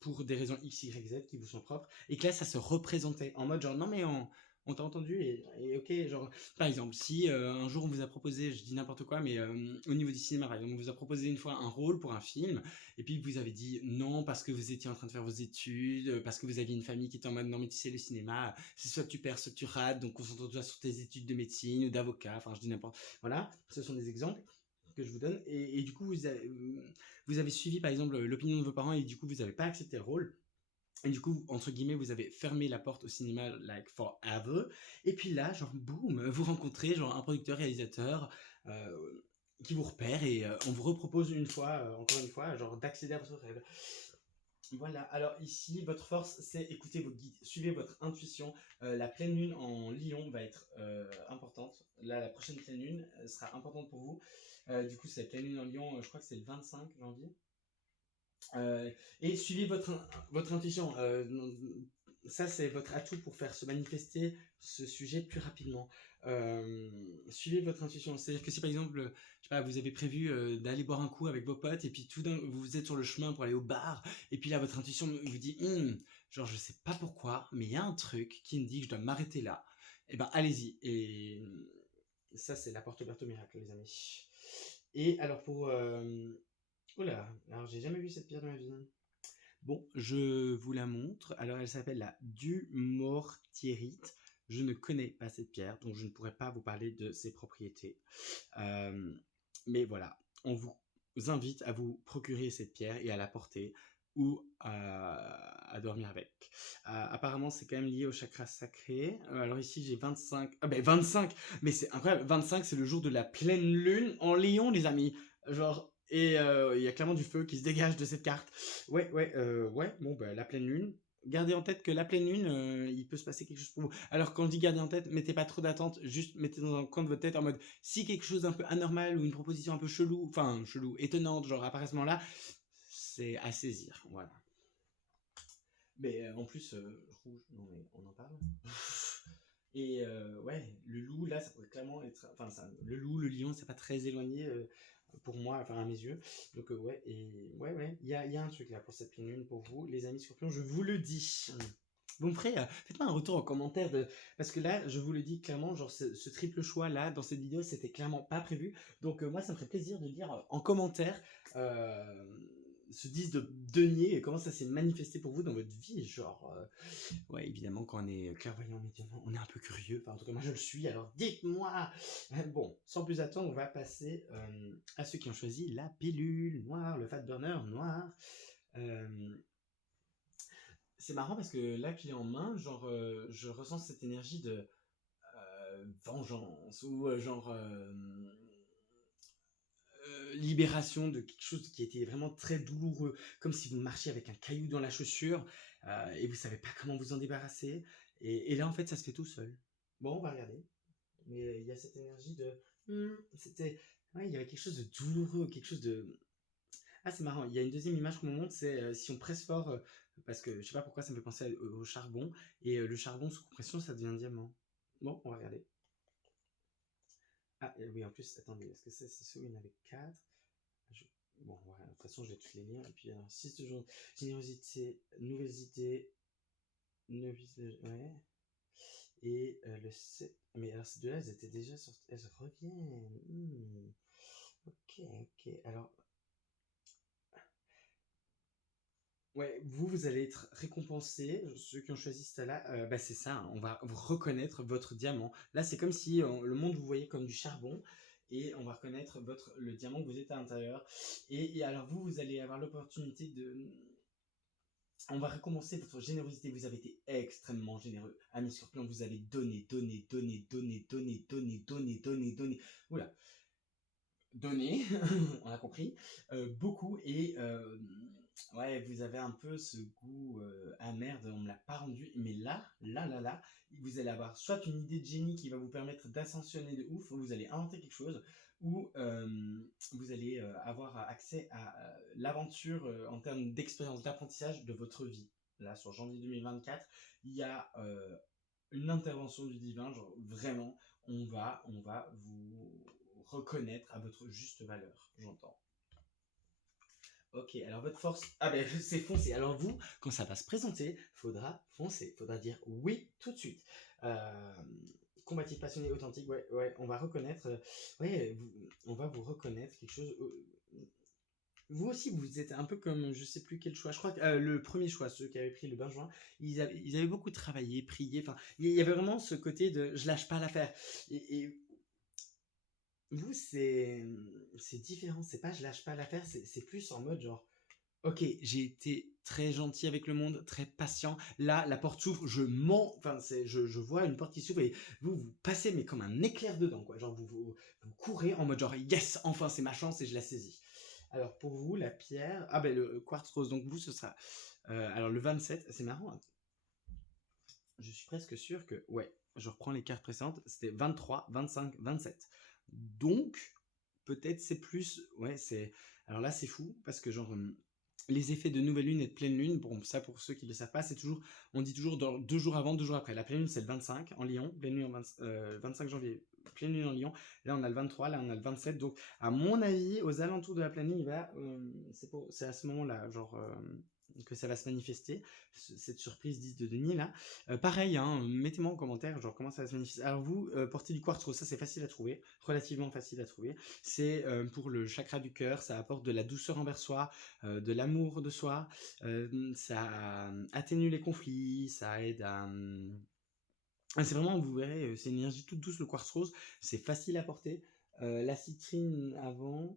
pour des raisons X, Y, Z qui vous sont propres, et que là, ça se représentait en mode genre, non, mais on t'a entendu et ok, genre, par exemple, si un jour on vous a proposé, je dis n'importe quoi, mais au niveau du cinéma, par exemple, on vous a proposé une fois un rôle pour un film, et puis vous avez dit non parce que vous étiez en train de faire vos études, parce que vous aviez une famille qui était en mode non mais tu sais le cinéma, c'est soit tu perds, soit tu rates, donc concentre-toi sur tes études de médecine ou d'avocat, enfin je dis n'importe. Voilà, ce sont des exemples que je vous donne, et du coup vous avez suivi par exemple l'opinion de vos parents et du coup vous n'avez pas accepté le rôle. Et du coup, entre guillemets, vous avez fermé la porte au cinéma, like forever. Et puis là, genre, boum, vous rencontrez genre un producteur, réalisateur qui vous repère et on vous repropose une fois, encore une fois, genre d'accéder à votre rêve. Voilà, alors ici, votre force, c'est écouter vos guides, suivez votre intuition. La pleine lune en Lion va être importante. Là, la prochaine pleine lune sera importante pour vous. Du coup, c'est la pleine lune en Lion, je crois que c'est le 25 janvier. Et suivez votre intuition. Ça, c'est votre atout pour faire se manifester ce sujet plus rapidement. Suivez votre intuition. C'est-à-dire que si par exemple, je sais pas, vous avez prévu d'aller boire un coup avec vos potes et puis tout d'un vous êtes sur le chemin pour aller au bar et puis là votre intuition vous dit genre je sais pas pourquoi mais il y a un truc qui me dit que je dois m'arrêter là. Et ben allez-y. Et ça c'est la porte ouverte au miracle les amis. Et alors pour oh là, alors j'ai jamais vu cette pierre de ma vie. Bon, je vous la montre. Alors, elle s'appelle la dumortierite. Je ne connais pas cette pierre, donc je ne pourrais pas vous parler de ses propriétés. Euh, mais voilà, on vous invite à vous procurer cette pierre et à la porter ou à dormir avec. Apparemment, c'est quand même lié au chakra sacré. Alors ici, j'ai 25. Ah ben 25. Mais c'est incroyable. 25, c'est le jour de la pleine lune en Lion, les amis. Genre, et il y a clairement du feu qui se dégage de cette carte. Ouais, ouais, ouais. Bon, bah, la pleine lune. Gardez en tête que la pleine lune, il peut se passer quelque chose pour vous. Alors quand je dis garder en tête, mettez pas trop d'attente, juste mettez dans un coin de votre tête en mode si quelque chose d'un peu anormal ou une proposition un peu chelou, enfin chelou, étonnante, genre apparaît à ce moment-là, c'est à saisir. Voilà. Mais en plus, rouge, non mais on en parle. Et ouais, le loup, là, ça pourrait clairement être. Enfin, le loup, le lion, c'est pas très éloigné pour moi, enfin à mes yeux. Donc, ouais, et ouais, ouais, il y a un truc là pour cette pleine lune pour vous, les amis scorpions, je vous le dis. Vous me ferez, faites-moi un retour en commentaire parce que là, je vous le dis clairement, genre ce triple choix là dans cette vidéo, c'était clairement pas prévu. Donc moi, ça me ferait plaisir de lire en commentaire ce 10 de denier et comment ça s'est manifesté pour vous dans votre vie, genre. Ouais, évidemment, quand on est clairvoyant médium, on est un peu curieux. Enfin, en tout cas, moi, je le suis. Alors, dites-moi. Bon, sans plus attendre, on va passer à ceux qui ont choisi la pilule noire, le fat burner noir. Euh, c'est marrant parce que là que je l'ai en main, genre, je ressens cette énergie de vengeance ou genre libération de quelque chose qui était vraiment très douloureux, comme si vous marchiez avec un caillou dans la chaussure et vous savez pas comment vous en débarrasser. Et là, en fait, ça se fait tout seul. Bon, on va regarder. Mais il y a cette énergie de... c'était... Ouais, il y avait quelque chose de douloureux, quelque chose de... Ah, c'est marrant. Il y a une deuxième image qu'on me montre, c'est si on presse fort, parce que je sais pas pourquoi ça me fait penser au charbon, et le charbon sous compression, ça devient un diamant. Bon, on va regarder. Ah, oui, en plus, attendez, est-ce que c'est celui où il y en avait 4 je... Bon, voilà, de toute façon, je vais tous les lire. Et puis, 6 de générosité, nouvelles idées, novice, ouais. Et le 7. Mais alors, ces deux-là, elles étaient déjà sorties. Elles reviennent. Ok, ok. Alors, ouais, vous allez être récompensés, ceux qui ont choisi ce là bah c'est ça, hein, on va vous reconnaître votre diamant. Là, c'est comme si le monde vous voyait comme du charbon, et on va reconnaître le diamant que vous êtes à l'intérieur. Et alors vous allez avoir l'opportunité de... On va récompenser votre générosité. Vous avez été extrêmement généreux. Ami Scorpion, vous avez donné, donné, donné, donné, donné, donné, donné, donné, donné. Oula, donné, on a compris, beaucoup, et ouais, vous avez un peu ce goût amer de on me l'a pas rendu, mais là, vous allez avoir soit une idée de génie qui va vous permettre d'ascensionner de ouf, vous allez inventer quelque chose, ou vous allez avoir accès à l'aventure en termes d'expérience d'apprentissage de votre vie. Là, sur janvier 2024, il y a une intervention du divin, genre vraiment, on va vous reconnaître à votre juste valeur, j'entends. Ok, alors votre force, ah ben c'est foncer. Alors vous, quand ça va se présenter, faudra foncer, faudra dire oui tout de suite. Euh, Combatif, passionné, authentique, ouais, ouais, on va reconnaître, ouais, on va vous reconnaître quelque chose. Vous aussi, vous êtes un peu comme, je sais plus quel choix, je crois que le premier choix, ceux qui avaient pris le bain juin, ils avaient beaucoup travaillé, prié, enfin, il y avait vraiment ce côté de je lâche pas l'affaire. Et vous, c'est différent, c'est pas je lâche pas l'affaire, c'est plus en mode genre, ok, j'ai été très gentil avec le monde, très patient, là, la porte s'ouvre, enfin, je vois une porte qui s'ouvre et vous passez, mais comme un éclair dedans, quoi, genre vous courez en mode genre, yes, enfin, c'est ma chance et je la saisis. Alors pour vous, la pierre, ah ben le quartz rose, donc vous, ce sera, alors le 27, c'est marrant, hein. Je suis presque sûr que, ouais, je reprends les cartes précédentes, c'était 23, 25, 27. Donc, peut-être c'est plus, ouais, c'est, alors là c'est fou, parce que genre, les effets de nouvelle lune et de pleine lune, bon, ça pour ceux qui ne le savent pas, c'est toujours, on dit toujours 2 jours avant, 2 jours après. La pleine lune c'est le 25 en Lion, pleine lune en 25 janvier, pleine lune en Lion. Là on a le 23, là on a le 27. Donc à mon avis, aux alentours de la pleine lune, c'est à ce moment-là, genre que ça va se manifester, cette surprise 10 de denier là. Pareil, hein, mettez-moi en commentaire, genre comment ça va se manifester. Alors vous, portez du quartz rose, ça c'est facile à trouver, relativement facile à trouver. C'est pour le chakra du cœur, ça apporte de la douceur envers soi, de l'amour de soi, ça atténue les conflits, ça aide à... c'est vraiment, vous verrez, c'est une énergie toute douce, le quartz rose, c'est facile à porter. La citrine avant,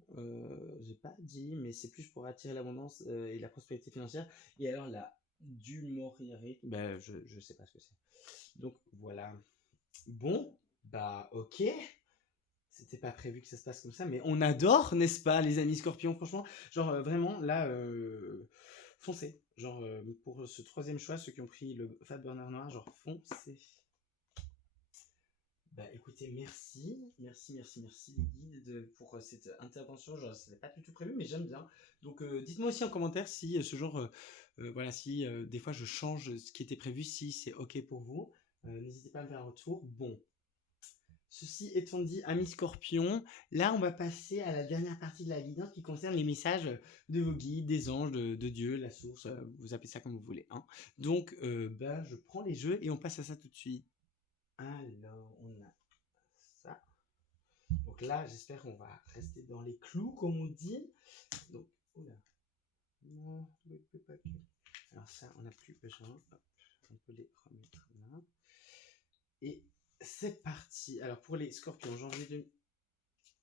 j'ai pas dit, mais c'est plus pour attirer l'abondance et la prospérité financière. Et alors la du Moriri, ben, je sais pas ce que c'est. Donc voilà. Bon, bah ok. C'était pas prévu que ça se passe comme ça, mais on adore, n'est-ce pas, les amis scorpions, franchement. Genre, vraiment, là, foncez. Genre, pour ce troisième choix, ceux qui ont pris le Fat Burner noir, genre, foncez. Bah écoutez, merci les guides pour cette intervention. Genre, c'était pas du tout prévu, mais j'aime bien. Donc dites-moi aussi en commentaire si ce genre, voilà, si des fois je change ce qui était prévu, si c'est ok pour vous. N'hésitez pas à me faire un retour. Bon, ceci étant dit, amis scorpions, là on va passer à la dernière partie de la guidance qui concerne les messages de vos guides, des anges, de Dieu, la source, vous appelez ça comme vous voulez, hein. Donc bah, je prends les jeux et on passe à ça tout de suite. Alors, on a ça. Donc là, j'espère qu'on va rester dans les clous, comme on dit. Donc, oula. Non, ne peut pas que. Alors ça, on n'a plus besoin. Hop, on peut les remettre là. Et c'est parti. Alors pour les scorpions, janvier 2.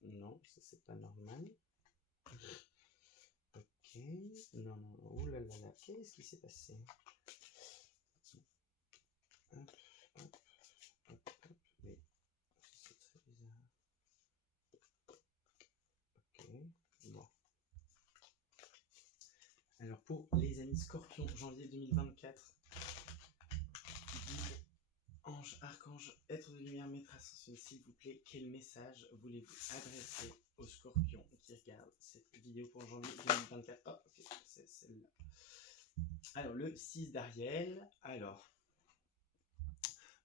Non, ça c'est pas normal. Ok. Non, non, oh là là là. Qu'est-ce qui s'est passé? Hop, hop, hop, hop. Mais c'est très bizarre. Ok. Bon. Alors pour les amis scorpions, janvier 2024. Ange, archange, être de lumière, maître ascensionné, s'il vous plaît, quel message voulez-vous adresser aux scorpions qui regardent cette vidéo pour janvier 2024? Hop, ok, c'est celle-là. Alors, le 6 d'Ariel. Alors,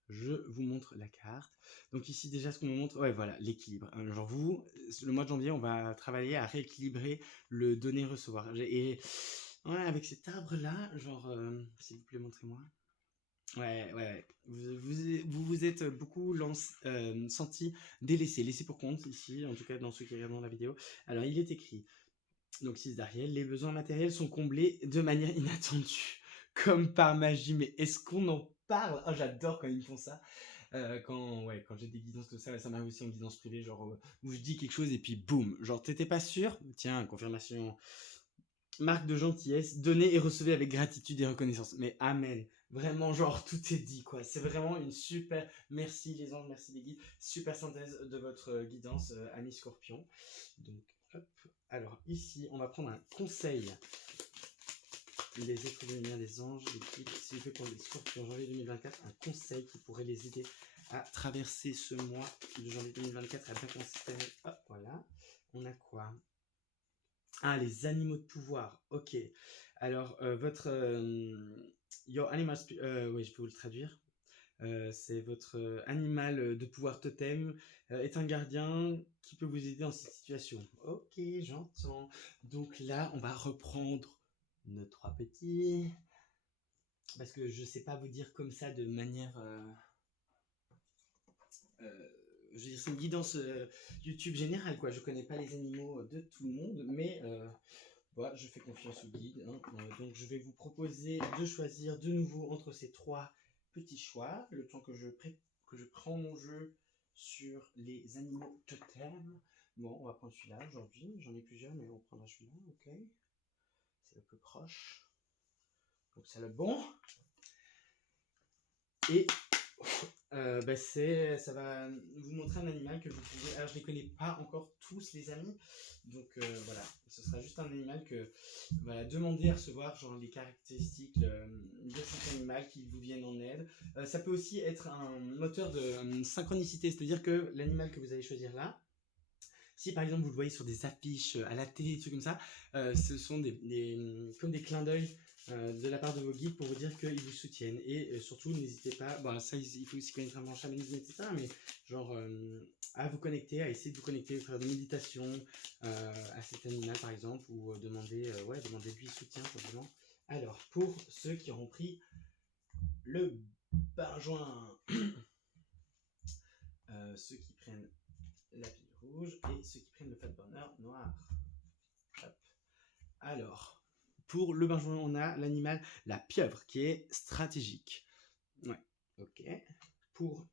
je vous montre la carte. Donc ici, déjà, ce qu'on me montre, ouais, voilà, l'équilibre. Genre vous, le mois de janvier, on va travailler à rééquilibrer le donner-recevoir. Et ouais, avec cet arbre-là, genre, s'il vous plaît, montrez-moi. Ouais, ouais, ouais. Vous êtes beaucoup senti délaissé, laissé pour compte ici, en tout cas dans ceux qui regardent la vidéo. Alors, il est écrit, donc 6 d'Ariel, les besoins matériels sont comblés de manière inattendue, comme par magie. Mais est-ce qu'on en parle? Ah, j'adore quand ils font ça. Quand j'ai des guidances comme ça m'arrive aussi en guidance privée, genre où je dis quelque chose et puis boum, genre t'étais pas sûr? Tiens, confirmation. Marque de gentillesse, donnez et recevez avec gratitude et reconnaissance. Mais amen. Vraiment, genre, tout est dit, quoi. C'est vraiment une super... Merci les anges, merci les guides. Super synthèse de votre guidance, ami Scorpion. Donc, hop. Alors, ici, on va prendre un conseil. Les êtres de lumière, les anges, les guides, s'il vous plaît, pour les Scorpions, janvier 2024, un conseil qui pourrait les aider à traverser ce mois de janvier 2024, à bien commencer cette année. Hop, voilà. On a quoi? Ah, les animaux de pouvoir. Ok. Alors, your animal, oui, je peux vous le traduire. C'est votre animal de pouvoir totem est un gardien qui peut vous aider dans cette situation. Ok, j'entends. Donc là, on va reprendre nos 3 petits. Parce que je sais pas vous dire comme ça de manière. Je veux dire, c'est une guidance YouTube générale, quoi. Je connais pas les animaux de tout le monde, mais voilà, je fais confiance au guide. Hein. Donc, je vais vous proposer de choisir de nouveau entre ces 3 petits choix, le temps que je prends mon jeu sur les animaux totems. Bon, on va prendre celui-là aujourd'hui. J'en ai plusieurs, mais on prendra celui-là, ok. C'est le plus proche. Donc, c'est le bon. Et ça va vous montrer un animal que vous pouvez... Alors, je ne les connais pas encore tous, les amis. Donc, voilà. Ce sera juste un animal que... Voilà, demandez à recevoir, genre, les caractéristiques de cet animal qui vous viennent en aide. Ça peut aussi être un moteur de synchronicité. C'est-à-dire que l'animal que vous allez choisir là, si par exemple vous le voyez sur des affiches à la télé, des trucs comme ça, ce sont comme des clins d'œil de la part de vos guides pour vous dire qu'ils vous soutiennent. Et surtout, n'hésitez pas, bon, ça il faut aussi connaître un bon chamanisme, etc. Mais genre à vous connecter, à essayer de vous connecter, faire des méditations à cet animal par exemple, ou demander lui soutien simplement. Alors, pour ceux qui auront pris le benjoin, ceux qui prennent la pile rouge et ceux qui prennent le fat burner noir. Hop. Alors, pour le benjoin, on a l'animal, la pieuvre, qui est stratégique. Ouais, ok. Pour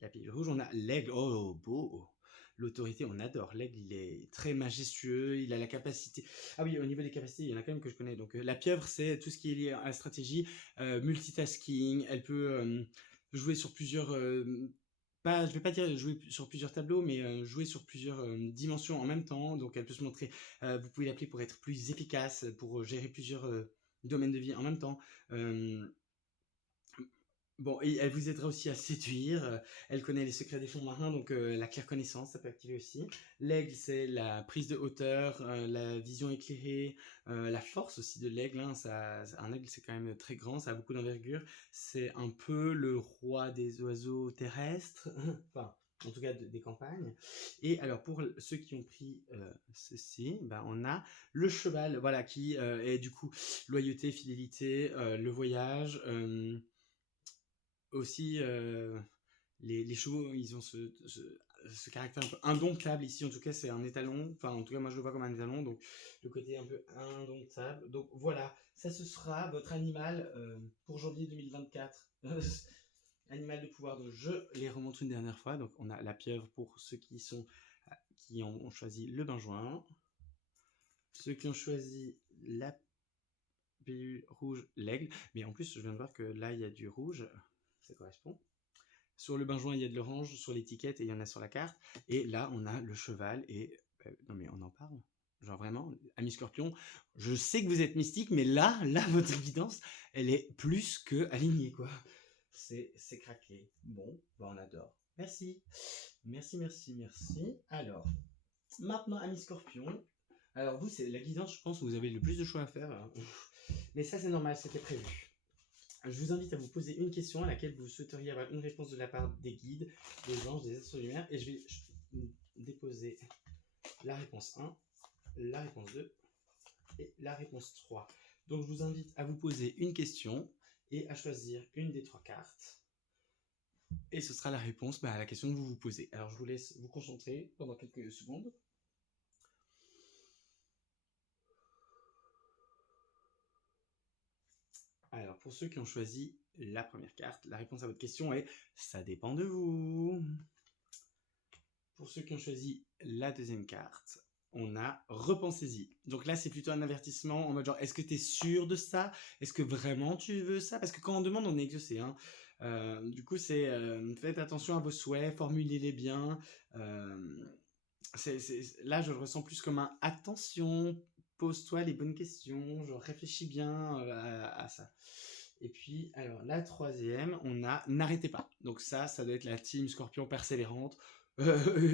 la pile rouge, on a l'aigle. Oh, beau. L'autorité, on adore. L'aigle, il est très majestueux, il a la capacité... Ah oui, au niveau des capacités, il y en a quand même que je connais. Donc, la pieuvre, c'est tout ce qui est lié à la stratégie, multitasking, elle peut jouer sur plusieurs... je vais pas dire jouer sur plusieurs tableaux, mais jouer sur plusieurs dimensions en même temps. Donc, elle peut se montrer... vous pouvez l'appeler pour être plus efficace, pour gérer plusieurs domaines de vie en même temps. Bon, et elle vous aidera aussi à séduire. Elle connaît les secrets des fonds marins, donc la claire connaissance, ça peut activer aussi. L'aigle, c'est la prise de hauteur, la vision éclairée, la force aussi de l'aigle. Hein, un aigle, c'est quand même très grand, ça a beaucoup d'envergure. C'est un peu le roi des oiseaux terrestres, enfin, en tout cas des campagnes. Et alors, pour ceux qui ont pris ceci, ben, on a le cheval, voilà, qui est du coup loyauté, fidélité, le voyage. Aussi, les chevaux, ils ont ce caractère un peu indomptable ici. En tout cas, c'est un étalon. Enfin, en tout cas, moi, je le vois comme un étalon. Donc, le côté un peu indomptable. Donc, voilà. Ça, ce sera votre animal pour janvier 2024. Animal de pouvoir. Donc, je les remonte une dernière fois. Donc, on a la pieuvre pour ceux qui ont choisi le benjoin. Ceux qui ont choisi la pilule rouge, l'aigle. Mais en plus, je viens de voir que là, il y a du rouge. Ça correspond. Sur le benjoin, il y a de l'orange sur l'étiquette et il y en a sur la carte. Et là, on a le cheval et... non mais on en parle. Genre vraiment, ami Scorpion, je sais que vous êtes mystique, mais là, votre guidance, elle est plus que alignée, quoi. C'est craqué. Bon, bah on adore. Merci. Merci. Alors, maintenant, ami Scorpion. Alors vous, c'est la guidance, je pense que vous avez le plus de choix à faire. Hein. Mais ça, c'est normal, c'était prévu. Je vous invite à vous poser une question à laquelle vous souhaiteriez avoir une réponse de la part des guides, des anges, des êtres de lumière. Et je vais déposer la réponse 1, la réponse 2 et la réponse 3. Donc je vous invite à vous poser une question et à choisir une des 3 cartes. Et ce sera la réponse à la question que vous vous posez. Alors je vous laisse vous concentrer pendant quelques secondes. Alors pour ceux qui ont choisi la première carte, la réponse à votre question est « ça dépend de vous ». Pour ceux qui ont choisi la deuxième carte, on a « repensez-y ». Donc là, c'est plutôt un avertissement en mode genre « est-ce que tu es sûr de ça? Est-ce que vraiment tu veux ça ?» Parce que quand on demande, on est exaucé. Hein. Du coup, c'est faites attention à vos souhaits, formulez-les bien. Là, je le ressens plus comme un « attention, pose-toi les bonnes questions, genre réfléchis bien à ça ». Et puis, alors, la troisième, on a « n'arrêtez pas ». Donc ça doit être la team Scorpion persévérante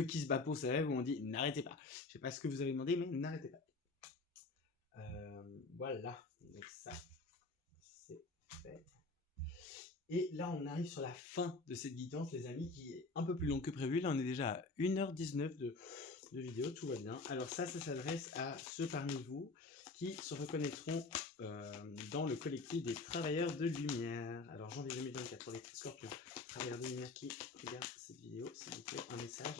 qui se bat pour ses rêves, où on dit « n'arrêtez pas ». Je sais pas ce que vous avez demandé, mais n'arrêtez pas. Voilà, donc ça, c'est fait. Et là, on arrive sur la fin de cette guidance, les amis, qui est un peu plus longue que prévu. Là, on est déjà à 1h19 de vidéo, tout va bien. Alors ça s'adresse à ceux parmi vous qui se reconnaîtront dans le collectif des travailleurs de lumière. Alors janvier 2024 pour les scorpions, travailleurs de lumière qui regardent cette vidéo, s'il vous plaît, un message.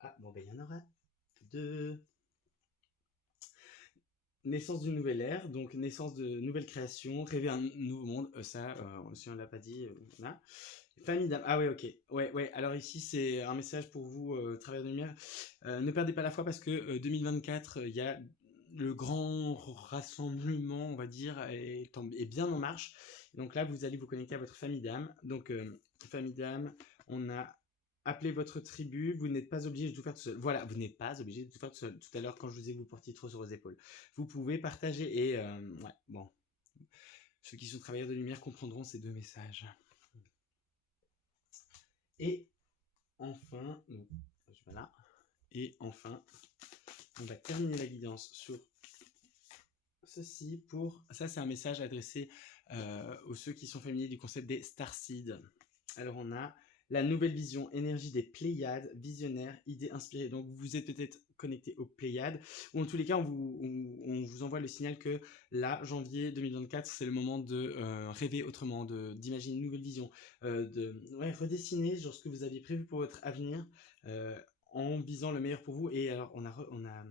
Ah, bon, ben il y en aura 2. Naissance d'une nouvelle ère, donc naissance de nouvelles créations, rêver un nouveau monde, ça, si on ne l'a pas dit, voilà. Famille d'âme, ah ouais, ok, ouais, alors ici c'est un message pour vous, travailleurs de lumière, ne perdez pas la foi parce que 2024, il y a le grand rassemblement, on va dire, est bien en marche, donc là vous allez vous connecter à votre famille d'âme, donc famille d'âme, on a appelez votre tribu, vous n'êtes pas obligé de tout faire tout seul. Voilà, vous n'êtes pas obligé de tout faire tout seul. Tout à l'heure, quand je vous ai dit que vous portiez trop sur vos épaules. Vous pouvez partager et, ouais, bon. Ceux qui sont travailleurs de lumière comprendront ces 2 messages. Et enfin, donc, voilà. Et enfin, on va terminer la guidance sur ceci pour... Ça, c'est un message adressé aux ceux qui sont familiers du concept des starseeds. Alors, on a la nouvelle vision, énergie des Pléiades, visionnaire, idée inspirée. Donc, vous êtes peut-être connecté aux Pléiades, ou en tous les cas, on vous envoie le signal que là, janvier 2024, c'est le moment de rêver autrement, d'imaginer une nouvelle vision, de redessiner genre, ce que vous aviez prévu pour votre avenir en visant le meilleur pour vous. Et alors, on a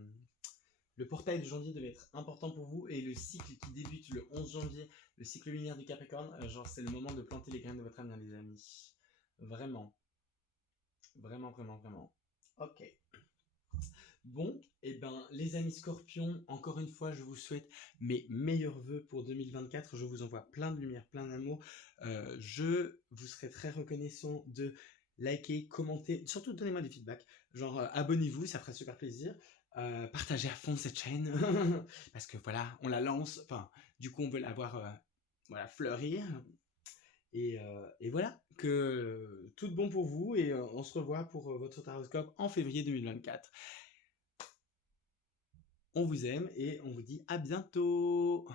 le portail de janvier devait être important pour vous et le cycle qui débute le 11 janvier, le cycle lunaire du Capricorne, genre c'est le moment de planter les graines de votre avenir, les amis. Vraiment. Vraiment. Ok. Bon, et ben les amis Scorpions, encore une fois, je vous souhaite mes meilleurs vœux pour 2024. Je vous envoie plein de lumière, plein d'amour. Je vous serai très reconnaissant de liker, commenter, surtout donnez-moi des feedbacks. Genre abonnez-vous, ça ferait super plaisir. Partagez à fond cette chaîne parce que voilà, on la lance. Enfin, du coup, on veut la voir voilà, fleurir. Et voilà, que tout de bon pour vous et on se revoit pour votre taroscope en février 2024. On vous aime et on vous dit à bientôt.